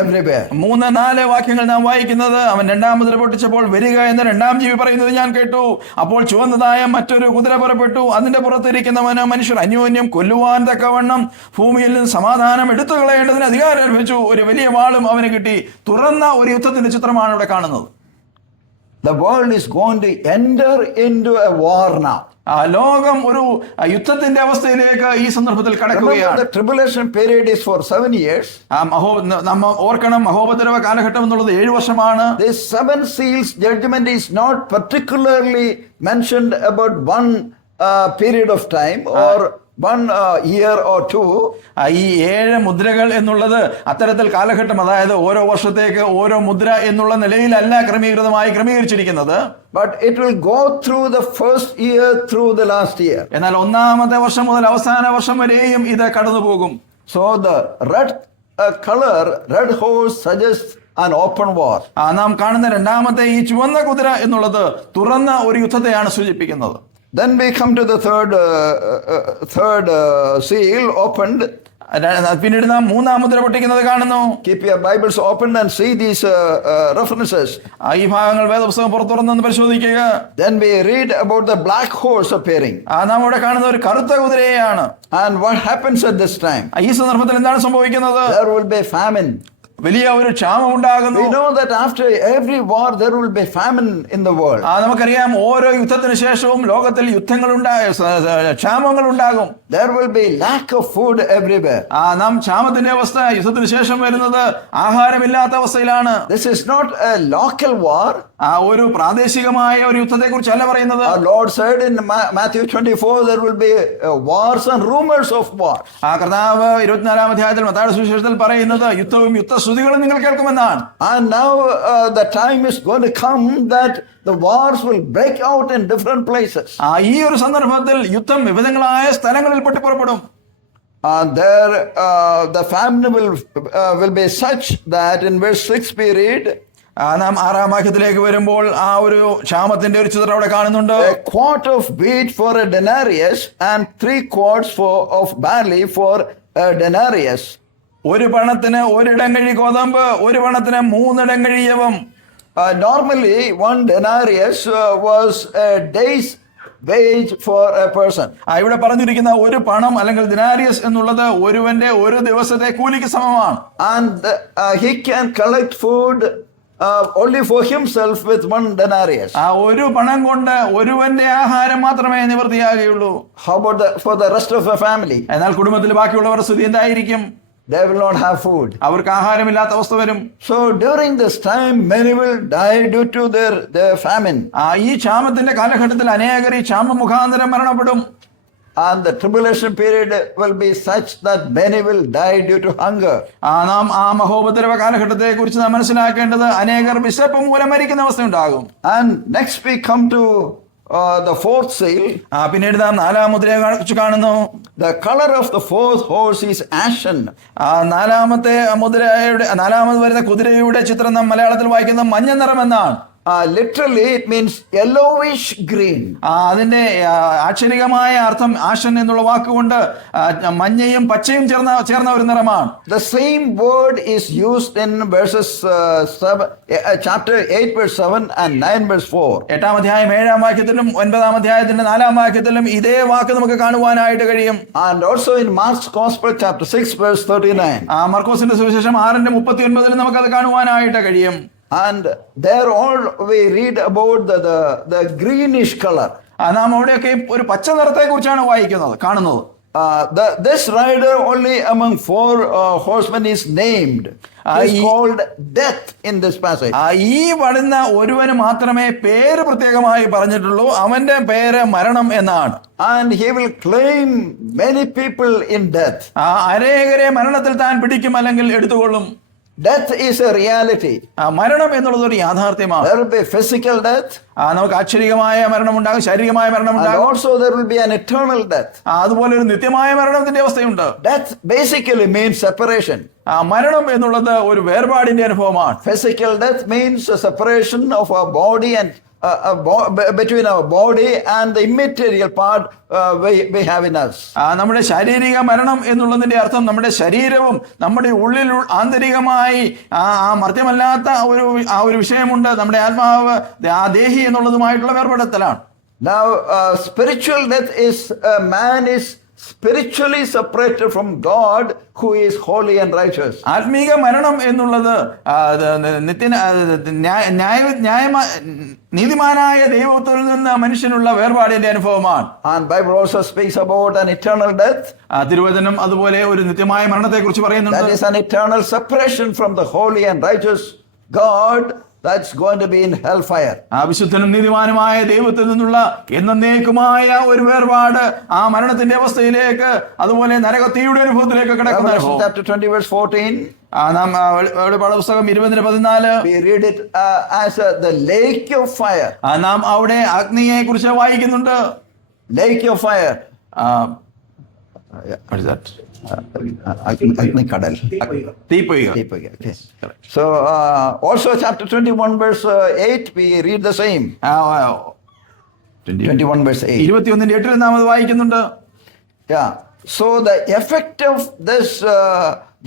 everywhere. 3-4 വാക്യങ്ങൾ നാം വായിക്കുന്നത്, അവൻ രണ്ടാം മുദ്ര പൊട്ടിച്ചപ്പോൾ വരിക എന്ന രണ്ടാം ജീവി പറയുന്നത് ഞാൻ കേട്ടു. അപ്പോൾ ചുവന്നതായ മറ്റൊരു കുതിര പുറപ്പെട്ടു. അതിന്റെ പുറത്തിരിക്കുന്നവന് മനുഷ്യർ അന്യോന്യം കൊല്ലുവാൻ തക്കവണ്ണം ഭൂമിയിൽ നിന്ന് സമാധാനം എടുത്തു കളയേണ്ടതിന് അധികാരം ലഭിച്ചു. ഒരു വലിയ വാളും അവന് കിട്ടി. തുറന്ന ഒരു യുദ്ധത്തിന്റെ ചിത്രമാണ് ഇവിടെ കാണുന്നത്. The world is going to enter into a war now. ലോകം ഒരു യുദ്ധത്തിന്റെ അവസ്ഥയിലേക്ക് ഈ സന്ദർഭത്തിൽ കടക്കുകയാണ്. The tribulation period is for 7 years. നമ്മ ഓർക്കണം, മഹോപദ്രവ കാലഘട്ടം എന്നുള്ളത് 7 വർഷമാണ്. This 7 seals judgment is not particularly mentioned about one period of time or 1 year or 2. ഈ 7 മുദ്രകൾ എന്നുള്ളത് അത്തരത്തിൽ കാലഘട്ടം, അതായത് ഓരോ വർഷത്തേക്ക് ഓരോ മുദ്ര എന്നുള്ള നിലയിലല്ല ക്രമീകരിച്ചിരിക്കുന്നത്. But it will go through the first year through the last year. എന്നാൽ ഒന്നാമത്തെ വർഷം മുതൽ അവസാന വർഷം വരെയും ഇത് കടന്നു പോകും. So the red color, red horse suggests an open war. നാം കാണുന്ന രണ്ടാമത്തെ ഈ ചുവന്ന കുതിര എന്നുള്ളത് തുറന്ന ഒരു യുദ്ധത്തെയാണ് സൂചിപ്പിക്കുന്നത്. Then we come to the third seal opened. പിന്നീട് നാം മൂന്നാം മുദ്ര പൊട്ടിക്കുന്നത് കാണുന്നു. Keep your Bibles open and see these references. ഈ ഭാഗങ്ങൾ വേദപുസ്തകം പുറത്തുറന്ന് പരിശോധിക്കുക. Then we read about the black horse appearing. നാം ഇവിടെ കാണുന്ന ഒരു കറുത്ത കുതിരയെയാണ്. And what happens at this time? ഈ സന്ദർഭത്തിൽ എന്താണ് സംഭവിക്കുന്നത്? There will be famine. വലിയ ഒരു ക്ഷാമം ഉണ്ടാകുന്നു. We know that after every war there will be famine in the world. നമുക്കറിയാം, ഓരോ യുദ്ധത്തിന് ശേഷവും ലോകത്തിൽ ക്ഷാമങ്ങൾ ഉണ്ടാകും. There will be lack of food everywhere. നാം ക്ഷാമത്തിന്റെ അവസ്ഥ യുദ്ധത്തിന് ശേഷം വരുന്നത് ആഹാരമില്ലാത്ത അവസ്ഥയിലാണ്. This is not a local war. ഒരു പ്രാദേശികമായ ഒരു യുദ്ധത്തെ കുറിച്ചല്ല പറയുന്നത്. Our Lord said in Matthew 24 there will be wars and rumors of wars. കർത്താവ് 24-ാം അധ്യായത്തിൽ മത്തായിയുടെ സുവിശേഷത്തിൽ പറയുന്നത് യുദ്ധവും യുദ്ധശ്രുതികളും നിങ്ങൾ കേൾക്കുമെന്നാണ്. And now the time is going to come that the wars will break out in different places. ഈ ഒരു സന്ദർഭത്തിൽ യുദ്ധം വിവിധങ്ങളായ സ്ഥലങ്ങളിൽ പൊട്ടിപ്പുറപ്പെടും. there the famine will be such that in verse 6 we read, നാം 6-ാം വാക്യത്തിലേക്ക് വരുമ്പോൾ ആ ഒരു ക്ഷാമത്തിന്റെ ഒരു ചിത്രം അവിടെ കാണുന്നുണ്ട്. a quart of wheat for a denarius and 3 quarts of barley for a denarius. ഒരു പണത്തിന് ഒരിടങ്ങഴി ഗോതമ്പ്, ഒരു പണത്തിന് 3 ഇടങ്ങഴി യവം. Normally 1 denarius was a day's wage for a person. ഇവിടെ പറഞ്ഞിരിക്കുന്ന ഒരു പണം അല്ലെങ്കിൽ ദിനാരിയസ് എന്നുള്ളത് ഒരുവന്റെ ഒരു ദിവസത്തെ കൂലിക്ക് സമമാണ്. And he can collect food only for himself with 1 denarius. ആ ഒരു പണം കൊണ്ട് ഒരുവന്റെ ആഹാരം മാത്രമേ നിവൃത്തിയാകുകയുള്ളൂ. How about for the rest of the family? എന്നാൽ കുടുംബത്തിൽ ബാക്കിയുള്ളവരുടെ സ്ഥിതി എന്തായിരിക്കും? They will not have food. അവർക്ക് ആഹാരമില്ലാത്ത അവസ്ഥ വരും. So during this time many will die due to their famine. ഈ ക്ഷാമത്തിന്റെ കാലഘട്ടത്തിൽ അനേകർ ഈ ക്ഷാമ മുഖാന്തരം മരണപ്പെടും. And the tribulation period will be such that many will die due to hunger. നാം ആ മഹോപദ്രവ കാലഘട്ടത്തെ കുറിച്ച് നാം മനസ്സിലാക്കേണ്ടത് അനേകർ വിശപ്പ് മൂലം മരിക്കുന്ന അവസ്ഥ ഉണ്ടാകും. And next we come to the 4th seal. പിന്നീട് നാം 4-ാം മുദ്രയെ കുറിച്ച് കാണുന്നു. The color of the 4th horse is ashen. 4-ാമത്തെ മുദ്രയുടെ 4-ാമത് വരുന്ന കുതിരയുടെ ചിത്രം നാം മലയാളത്തിൽ വായിക്കുന്ന മഞ്ഞ നിറം എന്നാണ്. Literally it means yellowish green. അതിന്റെ ആക്ഷരികമായ അർത്ഥം ആഷൻ എന്നുള്ള വാക്കുകൊണ്ട് മഞ്ഞയും പച്ചയും ചേർന്ന ഒരു നിറമാണ്. The same word is used in verses chapter 8 verse 7 and 9 verse 4. 8-ാം അധ്യായം 7-ാം വാക്യത്തിലും 9-ാം അധ്യായത്തിന്റെ 4-ാം വാക്യത്തിലും ഇതേ വാക്ക് നമുക്ക് കാണുവാനായിട്ട് കഴിയും. And also in Mark's Gospel chapter 6 verse 39. മർക്കോസിന്റെ സുവിശേഷം 6:39 നമുക്കത് കാണുവാനായിട്ട് കഴിയും. And there all we read about the greenish color. നാം അവിടെയൊക്കെ ഒരു പച്ച നിറത്തെ കുറിച്ചാണ് കാണുന്നത്. This rider only among 4 horsemen is named. He is called death in this passage. ഈ വരുന്ന ഒരുവന് മാത്രമേ പേര് പ്രത്യേകമായി പറഞ്ഞിട്ടുള്ളൂ. അവന്റെ പേര് മരണം എന്നാണ്. And he will claim many people in death. അനേകരെ മരണത്തിൽ താൻ പിടിക്കും അല്ലെങ്കിൽ എടുത്തുകൊള്ളും. Death is a reality. മരണം എന്നുള്ളത് ഒരു യാഥാർത്ഥ്യമാണ്. There will be physical death. നമുക്ക് ആക്ഷരികമായ മരണമുണ്ടാകും, ശാരീരികമായ മരണമുണ്ടാകും. And also there will be an eternal death. അതുപോലെ ഒരു നിത്യമായ മരണത്തിന്റെ അവസ്ഥയുണ്ട്. Death basically means separation. മരണം എന്നുള്ളത് ഒരു വേർപാടിന്റെ അനുഭവമാണ്. Physical death means a separation of our body and between our body and the immaterial part we have in us. നമ്മുടെ ശാരീരിക മരണം എന്നുള്ളതിന്റെ അർത്ഥം നമ്മുടെ ശരീരവും നമ്മുടെ ഉള്ളിൽ ആന്തരികമായി മർത്യമല്ലാത്ത ഒരു വിഷയമുണ്ട്. നമ്മുടെ ആത്മാവ് ദേഹി എന്നുള്ളതുമായിട്ടുള്ള വേർപെടുത്തലാണ്. Now spiritual death is a man is spiritually separated from God who is holy and righteous. ആത്മീക മരണം എന്നുള്ളത് നീതിമാനായ ദൈവത്തിൽ നിന്ന് മനുഷ്യനുള്ള വേർപാടിന്റെ അനുഭവമാണ്. And Bible also speaks about an eternal death. തിരുവചനം അതുപോലെ ഒരു നിത്യമായ മരണത്തെ കുറിച്ച് പറയുന്നുണ്ട്. That is an eternal separation from the holy and righteous God. That's going to be in hellfire. വിശുദ്ധനും നീതിമാനുമായ ദൈവത്തിൽ നിന്നുള്ള എന്നേക്കുമായ ഒരു വേർപാട് ആ മരണത്തിന്റെ അവസ്ഥയിലേക്ക്, അതുപോലെ നരകത്തീയുടെ അനുഭവത്തിലേക്ക് കടക്കുന്ന chapter 20 verse 14. നാം പുസ്തകം 20:14 we read it as the lake of fire. നാം അവിടെ അഗ്നിയെ കുറിച്ച് വായിക്കുന്നുണ്ട്. Lake of fire. What is that? Agnikadal. Deepaiga. Okay. So also chapter 21 verse 8 we read the same. 21 verse 8. 21:8 നാം അത് വായിക്കുന്നുണ്ട്. Yeah. So the effect of this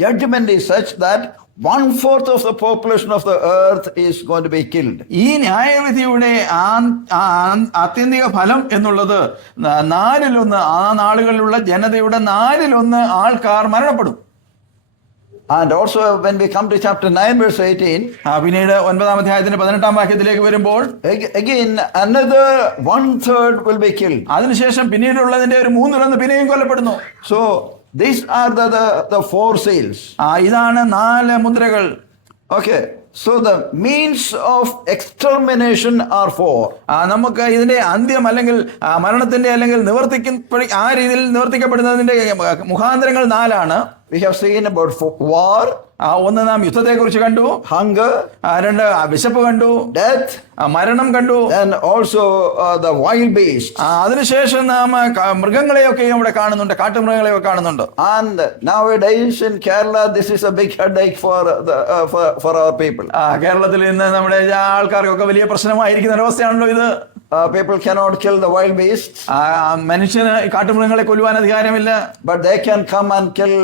judgment is such that 1/4 of the population of the earth is going to be killed. ഈ ന്യായവിധിയുടെ ആത്യന്തിക ഫലം എന്നുള്ളത് 1/4 ആ നാളുകളിലുള്ള ജനതയുടെ 1/4 ആൾക്കാർ മരണപ്പെടും. And also when we come to chapter 9 verse 18, പിന്നീട് 9-ാം അധ്യായത്തിന്റെ 18-ാം വാക്യത്തിലേക്ക് വരുമ്പോൾ again another 1/3 will be killed. അതിനുശേഷം പിന്നീടുള്ളതിന്റെ ഒരു 3/4 പിന്നെയും കൊല്ലപ്പെടുന്നു. So these are the 4 seals. ഇതാണ് 4 മുദ്രകൾ. Okay. So the means of extermination are 4. നമുക്ക് ഇതിന്റെ അന്ത്യം അല്ലെങ്കിൽ മരണത്തിന്റെ അല്ലെങ്കിൽ രീതിയിൽ നിവർത്തിക്കപ്പെടുന്നതിന്റെ മുഖാന്തരങ്ങൾ 4 ആണ്. We have seen about war. ഒന്ന് നാം യുദ്ധത്തെക്കുറിച്ച് കണ്ടു, hunger, രണ്ട് വിശപ്പ് കണ്ടു, death, മരണം കണ്ടു, and also the wild beasts. അതിനുശേഷം നാം മൃഗങ്ങളെയൊക്കെ ഇവിടെ കാണുന്നുണ്ട്, കാട്ടുമൃഗങ്ങളെയൊക്കെ കാണുന്നുണ്ട്. And nowadays in Kerala, this is a big headache for our people. കേരളത്തിൽ ഇന്ന് നമ്മുടെ ആൾക്കാർക്കൊക്കെ വലിയ പ്രശ്നമായിരിക്കുന്ന ഒരവസ്ഥയാണല്ലോ ഇത്. People cannot kill the wild beasts, മനുഷ്യന് കാട്ടുമൃഗങ്ങളെ കൊല്ലുവാൻ അധികാരമില്ല. but they can come and kill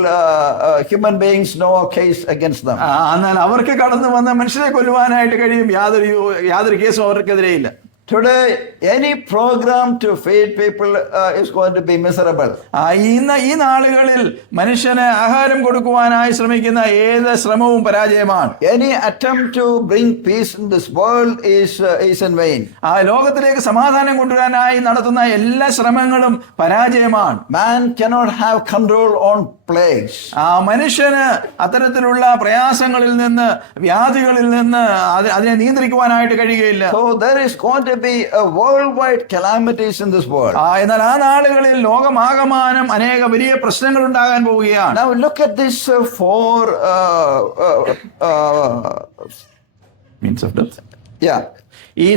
human beings. No case against them. എന്നാൽ അവർക്ക് കടന്നു വന്ന മനുഷ്യരെ കൊല്ലുവാനായിട്ട് കഴിയും. യാതൊരു കേസും അവർക്കെതിരെയില്ല. Today, any program to feed people is going to be miserable. ഇന്ന് ഈ നാളുകളിൽ മനുഷ്യന് ആഹാരം കൊടുക്കുവാനായി ശ്രമിക്കുന്ന ഏത് ശ്രമവും പരാജയമാണ്. Any attempt to bring peace in this world is in vain. ലോകത്തിലേക്ക് സമാധാനം കൊണ്ടുവരാനായി നടത്തുന്ന എല്ലാ ശ്രമങ്ങളും പരാജയമാണ്. Man cannot have control on plagues. മനുഷ്യന് അത്തരത്തിലുള്ള പ്രയാസങ്ങളിൽ നിന്ന്, വ്യാധികളിൽ നിന്ന് അതിനെ നിയന്ത്രിക്കുവാനായിട്ട് കഴിയുകയില്ല. So there is going to be a worldwide calamities in this world. എന്നാൽ ആ നാളുകളിൽ ലോകമാകമാനം അനേക വലിയ പ്രശ്നങ്ങൾ ഉണ്ടാകാൻ പോവുകയാണ്. Now look at this four means of death. Yeah. ഈ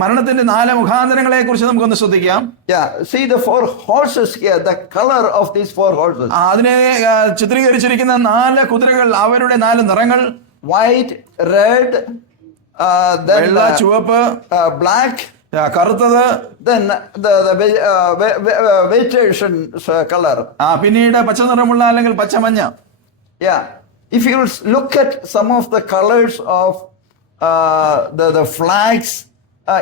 മരണത്തിന്റെ 4 മുഖാന്തരങ്ങളെ കുറിച്ച് നമുക്കൊന്ന് ശ്രദ്ധിക്കാം. Yeah, see the 4 horses here, the color of these 4 horses. അതിനെ ചിത്രീകരിച്ചിരിക്കുന്ന 4 കുതിരകൾ, അവരുടെ 4 നിറങ്ങൾ: white, red, then വെള്ള, ചുവപ്പ്, black, കറുത്തത്, then the vegetation color. പിന്നീട് പച്ച നിറമുള്ള അല്ലെങ്കിൽ പച്ചമഞ്ഞ. Yeah, if you look at some of the colors of the flags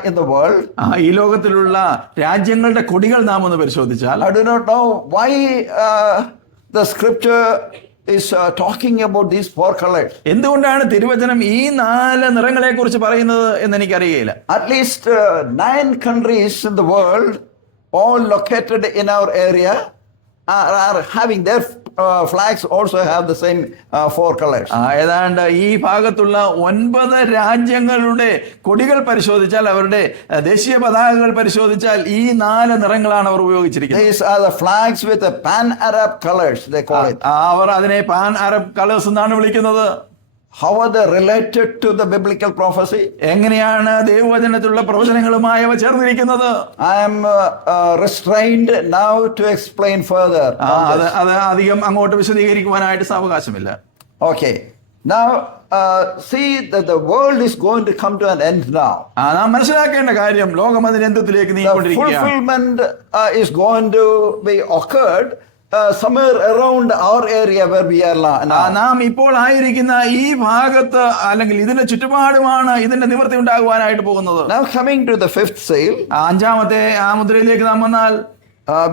in the world, ഈ ലോകത്തിലുള്ള രാജ്യങ്ങളുടെ കൊടികൾ നാം ഒന്ന് പരിശോധിച്ചാൽ, I do not know why the scripture is talking about these 4 colors. എന്തുകൊണ്ടാണ് തിരുവചനം ഈ 4 നിറങ്ങളെ കുറിച്ച് പറയുന്നത് എന്ന് എനിക്കറിയില്ല. At least 9 countries in the world, all located in our area, are having their flags also have the same 4 colors. ഏതാണ്ട് ഈ ഭാഗത്തുള്ള 9 രാജ്യങ്ങളുടെ കൊടികൾ പരിശോധിച്ചാൽ, അവരുടെ ദേശീയ പതാകകൾ പരിശോധിച്ചാൽ ഈ 4 നിറങ്ങളാണ് അവർ ഉപയോഗിച്ചിരിക്കുന്നത്. These are the flags with the pan-Arab colors, they call it. അവർ അതിനെ പാൻ അറബ് കളേഴ്സ് എന്നാണ് വിളിക്കുന്നത്. How are they related to the biblical prophecy? എങ്ങനെയാണ് ദൈവവചനത്തിലുള്ള പ്രവചനങ്ങളുമായി അവ ചേർന്നിരിക്കുന്നത്? I am restrained now to explain further. അത് അധികം അങ്ങോട്ട് വിശദീകരിക്കുവാനായിട്ട് അവകാശമില്ല. Okay, now see that the world is going to come to an end now. നാം മനസ്സിലാക്കേണ്ട കാര്യം, ലോകം അതിന്റെ അന്ത്യത്തിലേക്ക് നീങ്ങിക്കൊണ്ടിരിക്കുകയാണ്. The fulfillment is going to be occurred somewhere around our area where we are now. നാം ഇപ്പോൾ ആയിരിക്കുന്ന ഈ ഭാഗത്ത് അല്ലെങ്കിൽ ഇതിന്റെ ചുറ്റുപാടുമാണ് ഇതിന്റെ നിവൃത്തി ഉണ്ടാകുവാനായിട്ട് പോകുന്നത്. Now coming to the 5th seal, 5ാമത്തെ ആ മുദ്രയിലേക്ക് നാം വന്നാൽ,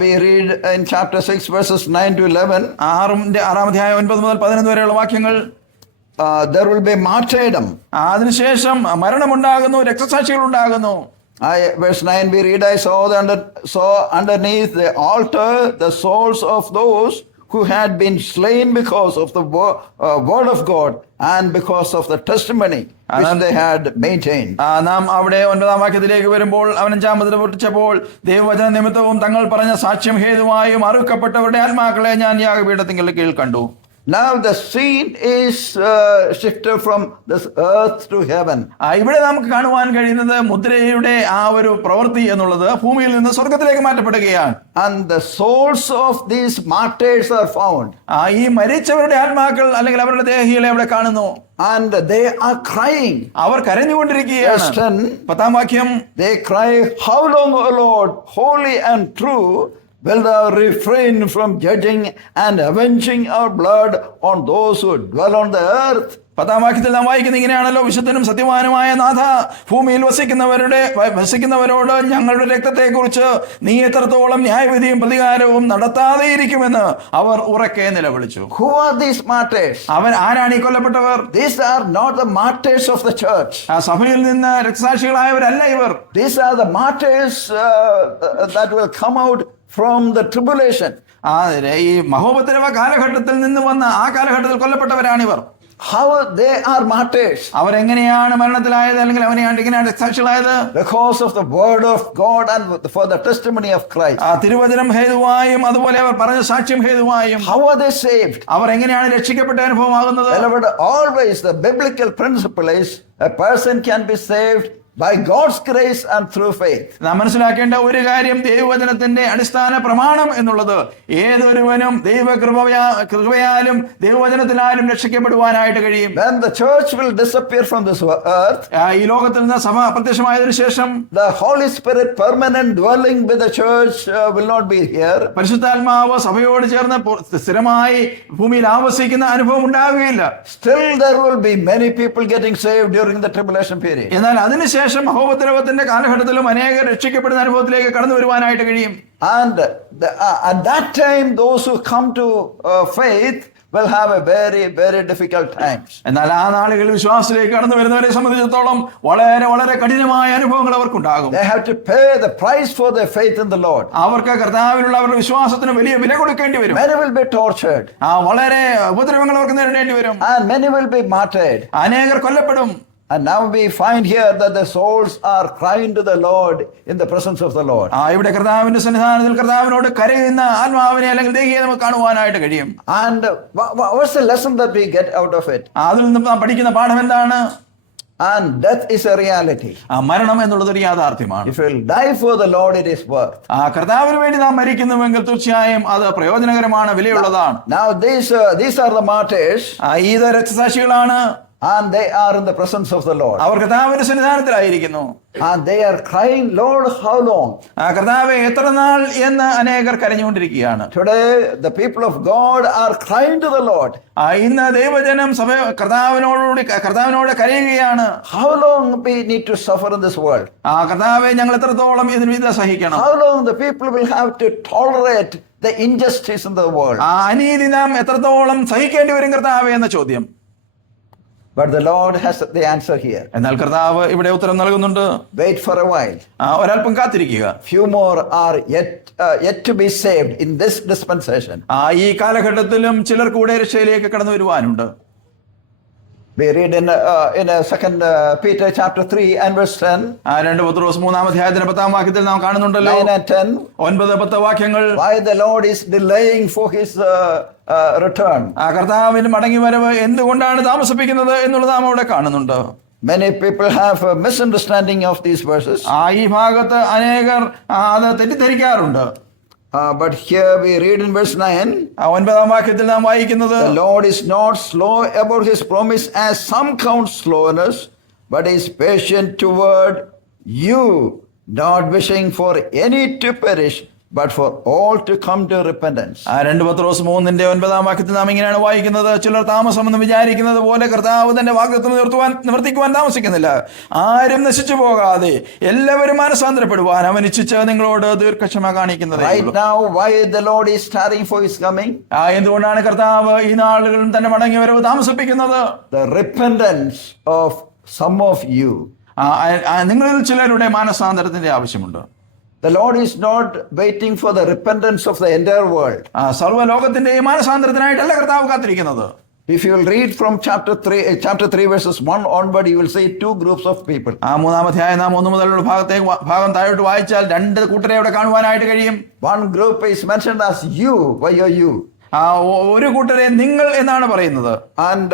we read in chapter 6 verses 9 to 11. 6-ാം അധ്യായം 9 മുതൽ 11 വരെയുള്ള വാക്യങ്ങൾ. There will be martyrdom. അതിനുശേഷം മരണമുണ്ടാകുന്നു, രക്തസാക്ഷികൾ ഉണ്ടാകുന്നു. Verse 9 we read, I saw underneath the altar the souls of those who had been slain because of the word of God and because of the testimony which they had maintained. നാം അവിടെ 9-ാം വാക്യത്തിലേക്ക് വരുമ്പോൾ, അവൻ 5-ാം മുദ്ര പൊട്ടിച്ചപ്പോൾ ദൈവവചന നിമിത്തവും തങ്ങൾ പറഞ്ഞ സാക്ഷ്യം ഹേതുവായും അറുക്കപ്പെട്ടവരുടെ ആത്മാക്കളെ ഞാൻ യാഗപീഠത്തിങ്കൽ കീഴിൽ കണ്ടു. Now the scene is shifted from this earth to heaven. ഇവിടെ നമുക്ക് കാണുവാൻ കഴിയുന്നത് മുദ്രയുടെ ആ ഒരു പ്രവൃത്തി എന്നുള്ളത് ഭൂമിയിൽ നിന്ന് സ്വർഗത്തിലേക്ക് മാറ്റപ്പെടുകയാണ്. And the souls of these martyrs are found. ഈ മരിച്ചവരുടെ ആത്മാക്കൾ അല്ലെങ്കിൽ അവരുടെ ദേഹികളെ അവിടെ കാണുന്നു. And they are crying. അവർ കരഞ്ഞുകൊണ്ടിരിക്കുകയാണ്. 10-ാം വാക്യം, they cry, how long, O Lord, holy and true, will thou refrain from judging and avenging our blood on those who dwell on the earth? 10-ാം വാക്യത്തിൽ നാം വായിക്കുന്നത് ഇങ്ങനെയാണല്ലോ, വിശുദ്ധനും സത്യവാനുമായ നാഥ, ഭൂമിയിൽ വസിക്കുന്നവരോട് ഞങ്ങളുടെ രക്തത്തെക്കുറിച്ച് നീ എത്രത്തോളം ന്യായവിധിയും പ്രതികാരവും നടത്താതെ ഇരിക്കുമെന്ന് അവർ ഉറക്കെ നിലവിളിച്ചു. Who are these martyrs? ആരാണ് ഈ കൊല്ലപ്പെട്ടവർ? These are not the martyrs of the church. സഭയിൽ നിന്ന് രക്തസാക്ഷികളായവരല്ല ഇവർ. These are the martyrs that will come out from the tribulation. ഈ മഹോപദ്രവ കാലഘട്ടത്തിൽ നിന്ന് വന്ന ആ കാലഘട്ടത്തിൽ കൊല്ലപ്പെട്ടവരാണിവർ. how they are martyrs. അവരെങ്ങനെയാണ് മരണത്തിലായത്, അല്ലെങ്കിൽ എങ്ങനെയാണ് സാക്ഷികളായത്? Because of the word of God and for the testimony of Christ. ആ തിരുവചനം ഹേതുവായും അതുപോലെ അവർ പറഞ്ഞ സാക്ഷ്യം ഹേതുവായും. How are they saved? അവർ എങ്ങനെയാണ് രക്ഷിക്കപ്പെട്ട അനുഭവമാകുന്നത്? Beloved, always the biblical principle is a person can be saved by God's grace and through faith. നാം മനസ്സിലാക്കേണ്ട ഒരു കാര്യം, ദൈവവചനത്തിന്റെ അടിസ്ഥാന പ്രമാണം എന്നുള്ളത് ഏതൊരുവനും കൃപയാലും ദൈവവചനത്തിനാലും രക്ഷിക്കപ്പെടുവാനായിട്ട് കഴിയും. When the church will disappear from this earth, ഈ ലോകത്തിൽ നിന്ന് സഭ അപ്രത്യക്ഷമായതിനു ശേഷം the Holy Spirit permanent dwelling with the church will not be here. പരിശുദ്ധാത്മാവ് സഭയോട് ചേർന്ന് സ്ഥിരമായി ഭൂമിയിൽ ആവസിക്കുന്ന അനുഭവം ഉണ്ടാവുകയില്ല. Still there will be many people getting saved during the tribulation period. എന്നാൽ അതിനുശേഷം മഹോപദ്രവത്തിന്റെ കാലഘട്ടത്തിലും അനേകം രക്ഷിക്കപ്പെടുന്ന അനുഭവത്തിലേക്ക് കടന്നു വരുവാനായിട്ട് കഴിയും. And at that time those who come to faith will have a very, very difficult times. എന്നാൽ ആ നാളുകളിൽ വിശ്വാസത്തിലേക്ക് കടന്നു വരുന്നവരെ സംബന്ധിച്ചിടത്തോളം വളരെ വളരെ കഠിനമായ അനുഭവങ്ങൾ അവർക്കുണ്ടാകും. They have to pay the price for their faith in the Lord. അവർക്ക് കർത്താവിലുള്ള അവരുടെ വിശ്വാസത്തിന് വലിയ വില കൊടുക്കേണ്ടി വരും. Many will be tortured. വളരെ ഉപദ്രവങ്ങൾ അവർക്ക് നേരിടേണ്ടി വരും. And many will be martyred. അനേകർ കൊല്ലപ്പെടും. And now we find here that the souls are crying to the Lord in the presence of the Lord. ഇവിടെ കർത്താവിന്റെ സന്നിധാനത്തിൽ കർത്താവിനോട് കരയുന്ന ആത്മാവിനെ അല്ലെങ്കിൽ ദേഹിയെ നമുക്ക് കാണുവാനായിട്ട് കഴിയും. And what's the lesson that we get out of it? അതിൽ നിന്ന് നാം പഠിക്കുന്ന പാഠം എന്താണ്? And death is a reality. മരണം എന്നുള്ളത് ഒരു യാഥാർത്ഥ്യമാണ്. If we'll die for the Lord, it is worth. കർത്താവിന് വേണ്ടി നാം മരിക്കുന്നുവെങ്കിൽ തീർച്ചയായും അത് പ്രയോജനകരമാണ്, വിലയുള്ളതാണ്. Now these are the martyrs. ഇത് രക്തസാക്ഷികളാണ്. And they are in the presence of the Lord. അവർ കർത്താവിന്റെ സന്നിധാനത്തിലായിരിക്കുന്നു. And they are crying, Lord, how long? കർത്താവേ എത്ര നാൾ എന്ന് അനേകർ കരഞ്ഞുകൊണ്ടിരിക്കുകയാണ്. Today the people of God are crying to the Lord. ഇന്ന് ദൈവജനം സഭ കർത്താവിനോട് കരയുകയാണ്. How long we need to suffer in this world? കർത്താവേ ഞങ്ങൾ എത്രത്തോളം ഇതിന് സഹിക്കണം? How long the people will have to tolerate the injustice in the world? അനീതി നാം എത്രത്തോളം സഹിക്കേണ്ടി വരും കർത്താവേ എന്ന ചോദ്യം. But the Lord has the answer here. എന്നാൽ കർത്താവ് ഇവിടെ ഉത്തരം നൽകുന്നുണ്ട്. Wait for a while. ഒരല്പം കാത്തിരിക്കുക. Few more are yet to be saved in this dispensation. ഈ കാലഘട്ടത്തിലും ചിലർ കൂടെ രക്ഷയിലേക്ക് കടന്നു വരുവാനുണ്ട്. We read in 2 Peter chapter 3 and verse 10. 2 പത്രോസ് 3-ാം അധ്യായത്തിന്റെ 10-ാം വാക്യത്തിൽ നാം കാണുന്നുണ്ടല്ലോ. 9 and 10. 9-10 വാക്യങ്ങൾ. Why the Lord is delaying for his return. കർത്താവിന്റെ മടങ്ങി വരവ് എന്തുകൊണ്ടാണ് താമസിപ്പിക്കുന്നത് എന്നുള്ളത് നാം അവിടെ കാണുന്നുണ്ട്. Many people have a misunderstanding of these verses. ഈ ഭാഗത്ത് അനേകർ അത് തെറ്റിദ്ധരിക്കാറുണ്ട്. But here we read in verse 9. 9-ാം വാക്യത്തിൽ നാം വായിക്കുന്നത്, The Lord is not slow about his promise as some count slowness, but is patient toward you, not wishing for any to perish, but for all to come to repentance. 2 പത്രോസ് 3-9 വാക്യത്തിൽ നാം ഇങ്ങനെയാണ് വായിക്കുന്നത്, ചിലർ താമസമെന്ന് വിചാരിക്കുന്നത് പോലെ കർത്താവ് തന്റെ വാഗ്ദത്തം നിവർത്തിക്കുവാൻ താമസിക്കുന്നില്ല. ആരും നശിച്ചു പോകാതെ എല്ലാവരും മാനസാന്തരപ്പെടുവാൻ അവൻ ഇച്ഛിച്ച് നിങ്ങളോട് ദീർഘക്ഷമ കാണിക്കുന്നത്. Right now, why the Lord is tarrying for his coming? എന്തുകൊണ്ടാണ് കർത്താവ് ഈ നാളുകളിൽ തന്നെ മടങ്ങി വരവ് താമസിപ്പിക്കുന്നത്? The repentance of some of you. നിങ്ങളിൽ ചിലരുടെ മാനസാന്തരത്തിന്റെ ആവശ്യമുണ്ട്. The Lord is not waiting for the repentance of the entire world. സർവ്വലോകത്തിന്റെ മാനസാന്തരത്തിനായിട്ടല്ല കർത്താവ് കാത്തിരിക്കുന്നത്. If you will read from chapter 3 verses 1 onward, you will see two groups of people. 3-ാം അധ്യായം നാം 1 മുതലുള്ള ഭാഗം താഴോട്ട് വായിച്ചാൽ 2 കൂട്ടരെ അവിടെ കാണുവാനായിട്ട് കഴിയും. One group is mentioned as you. Why are you? ഒരു കൂട്ടരെ നിങ്ങൾ എന്നാണ് പറയുന്നത്. And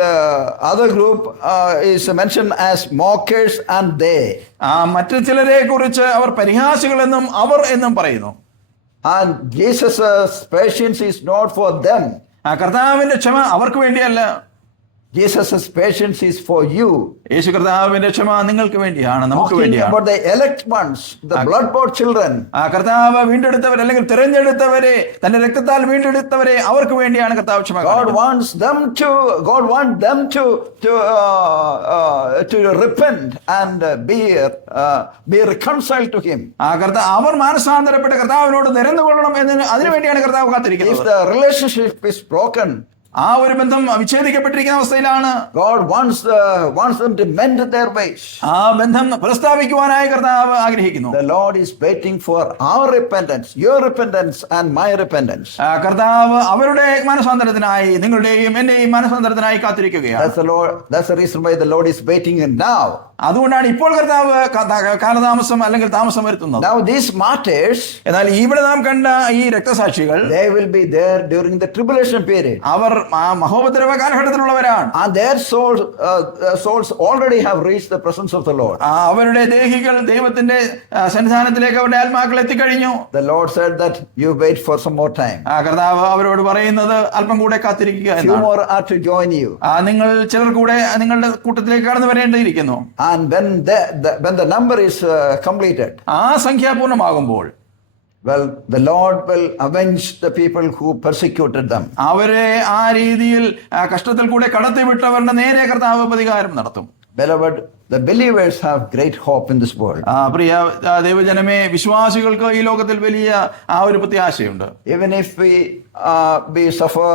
other group is mentioned as mockers and they. മറ്റു ചിലരെ കുറിച്ച് അവർ പരിഹാസികളെന്നും അവർ എന്നും പറയുന്നു. And Jesus' patience is not for them. കർത്താവിന്റെ ക്ഷമ അവർക്ക് വേണ്ടിയല്ല. Jesus' patience is for you. യേശു കർത്താവിന്റെ ക്ഷമ നിങ്ങൾക്ക് വേണ്ടിയാണ്, നമുക്ക് വേണ്ടിയാണ്. About the elect ones, the blood-bought children. കർത്താവ് വീണ്ടെടുത്തവർ അല്ലെങ്കിൽ തിരഞ്ഞെടുത്തവരെ, തന്റെ രക്തത്താൽ വീണ്ടെടുത്തവരെ അവർക്ക് വേണ്ടിയാണ് കർത്താവ് ക്ഷമ. God wants them to repent and be reconciled to him. അവർ മാനസാന്തരപ്പെട്ട് കർത്താവിനോട് നിരന്നുകൊള്ളണം എന്നതിന് അതിനുവേണ്ടിയാണ് കർത്താവ് കാത്തിരിക്കുന്നത്. If the relationship is broken, ആ ഒരു ബന്ധം വിച്ഛേദിക്കപ്പെട്ടിരിക്കുന്ന അവസ്ഥയിലാണ്. God wants them to mend their ways. ആ ബന്ധം പുനഃസ്ഥാപിക്കുവാനായി കർത്താവ് ആഗ്രഹിക്കുന്നു. The Lord is waiting for our repentance, your repentance and my repentance. കർത്താവ് അവരുടെ മനസ്സാന്തരത്തിനായി നിങ്ങളുടെയും എന്റെയും മനസ്സാന്തരത്തിനായി കാത്തിരിക്കുകയാണ്. That's the reason why the Lord is waiting now. അതുകൊണ്ടാണ് ഇപ്പോൾ കർത്താവ് കാലതാമസം അല്ലെങ്കിൽ താമസം വരുത്തുന്നത്. Now these martyrs, എന്നാൽ ഇവിടെ നാം കണ്ട ഈ രക്തസാക്ഷികൾ, they will be there during the tribulation period. അവർ ആ മഹോപദ്രവ കാലഘട്ടത്തിലുള്ളവരാണ്. And their souls already have reached the presence of the Lord. അവരുടെ ദേഹികൾ ദൈവത്തിന്റെ സന്നിധാനത്തിലേക്ക് അവരുടെ ആത്മാക്കൾ എത്തിക്കഴിഞ്ഞു. The Lord said that you wait for some more time. കർത്താവ് അവരോട് പറയുന്നത് അല്പം കൂടെ കാത്തിരിക്കുക Few എന്നാണ്. more are to join you. നിങ്ങൾ ചിലർ കൂടെ നിങ്ങളുടെ കൂട്ടത്തിലേക്ക് കടന്നു വരേണ്ടിയിരിക്കുന്നു. And when the number is completed, ആ സംഖ്യ പൂർണ്ണമാകുമ്പോൾ, well, the Lord will avenge the people who persecuted them. അവരെ ആ രീതിയിൽ കഷ്ടത്തിൽ കൂടെ കടത്തിവിട്ടവരുടെ നേരെ കർത്താവ് പ്രതികാരം നടത്തും. Beloved, the believers have great hope in this world. പ്രിയ ദൈവജനമേ, വിശ്വാസികൾക്ക് ഈ ലോകത്തിൽ വലിയ ആ ഒരു പ്രത്യാശയുണ്ട്. Even if we suffer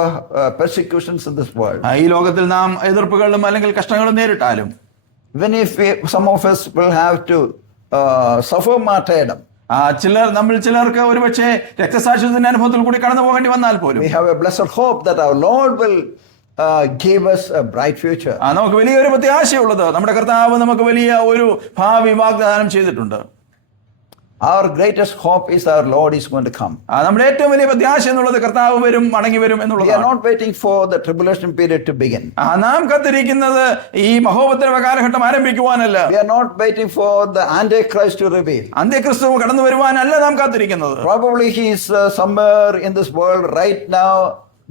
persecutions in this world, ഈ ലോകത്തിൽ നാം എതിർപ്പുകളും അല്ലെങ്കിൽ കഷ്ടങ്ങളും നേരിട്ടാലും, even if some of us will have to suffer martyrdom, ചിലർക്ക് ഒരുപക്ഷെ രക്തസാക്ഷിത്വത്തിന്റെ അനുഭവത്തിൽ കൂടി കടന്നു പോകേണ്ടി വന്നാൽ പോലും, we have a blessed hope that our Lord will give us a bright future. നമുക്ക് വലിയൊരു പ്രത്യാശയുള്ളത് നമ്മുടെ കർത്താവ് നമുക്ക് വലിയ ഒരു ഭാവി വാഗ്ദാനം ചെയ്തിട്ടുണ്ട്. Our greatest hope is our Lord is going to come. നമ്മുടെ ഏറ്റവും വലിയ പ്രത്യാശ എന്നുള്ളത് കർത്താവ് വരും, മടങ്ങി വരും We are എന്നുള്ളതാണ്. not waiting for the tribulation period to begin. നാം കാത്തിരിക്കുന്നത് ഈ മഹോപദ്രവ കാലഘട്ടം ആരംഭിക്കുവാനല്ല. We are not waiting for the Antichrist to reveal. അന്ത്യക്രിസ്തു കടന്നു വരുവാനല്ല നാം കാത്തിരിക്കുന്നത്. Probably he is somewhere in this world right now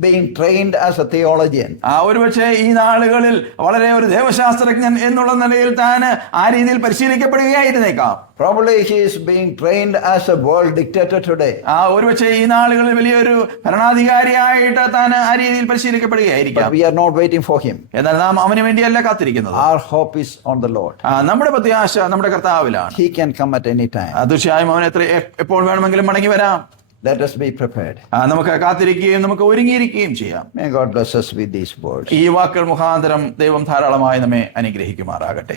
being trained as a theologian. ഒരുപക്ഷെ ഈ നാളുകളിൽ വളരെ ഒരു ദേവശാസ്ത്രജ്ഞൻ എന്നുള്ള നിലയിൽ താൻ ആ രീതിയിൽ പരിശീലിക്കപ്പെടുകയായിരുന്നേക്കാം. Probably he is being trained as a world dictator today. ഒരുപക്ഷെ ഈ നാളുകളിൽ വലിയൊരു ഭരണാധികാരിയായിട്ട് താൻ ആ രീതിയിൽ പരിശീലിക്കപ്പെടുകയായിരിക്കാം. But we are not waiting for him. എന്നാൽ നാം അവന് വേണ്ടിയല്ല കാത്തിരിക്കുന്നത്. Our hope is on the Lord. നമ്മുടെ പ്രത്യാശ നമ്മുടെ കർത്താവിലാണ്. He can come at any time. തീർച്ചയായും അവൻ എപ്പോൾ വേണമെങ്കിലും മടങ്ങി വരാം. Let us be prepared. നമുക്ക് കാത്തിരിക്കുകയും നമുക്ക് ഒരുങ്ങിയിരിക്കുകയും ചെയ്യാം. May God bless us with these words. ഈ വാക്കുകൾ മുഖാന്തരം ദൈവം ധാരാളമായി നമ്മെ അനുഗ്രഹിക്കുമാറാകട്ടെ.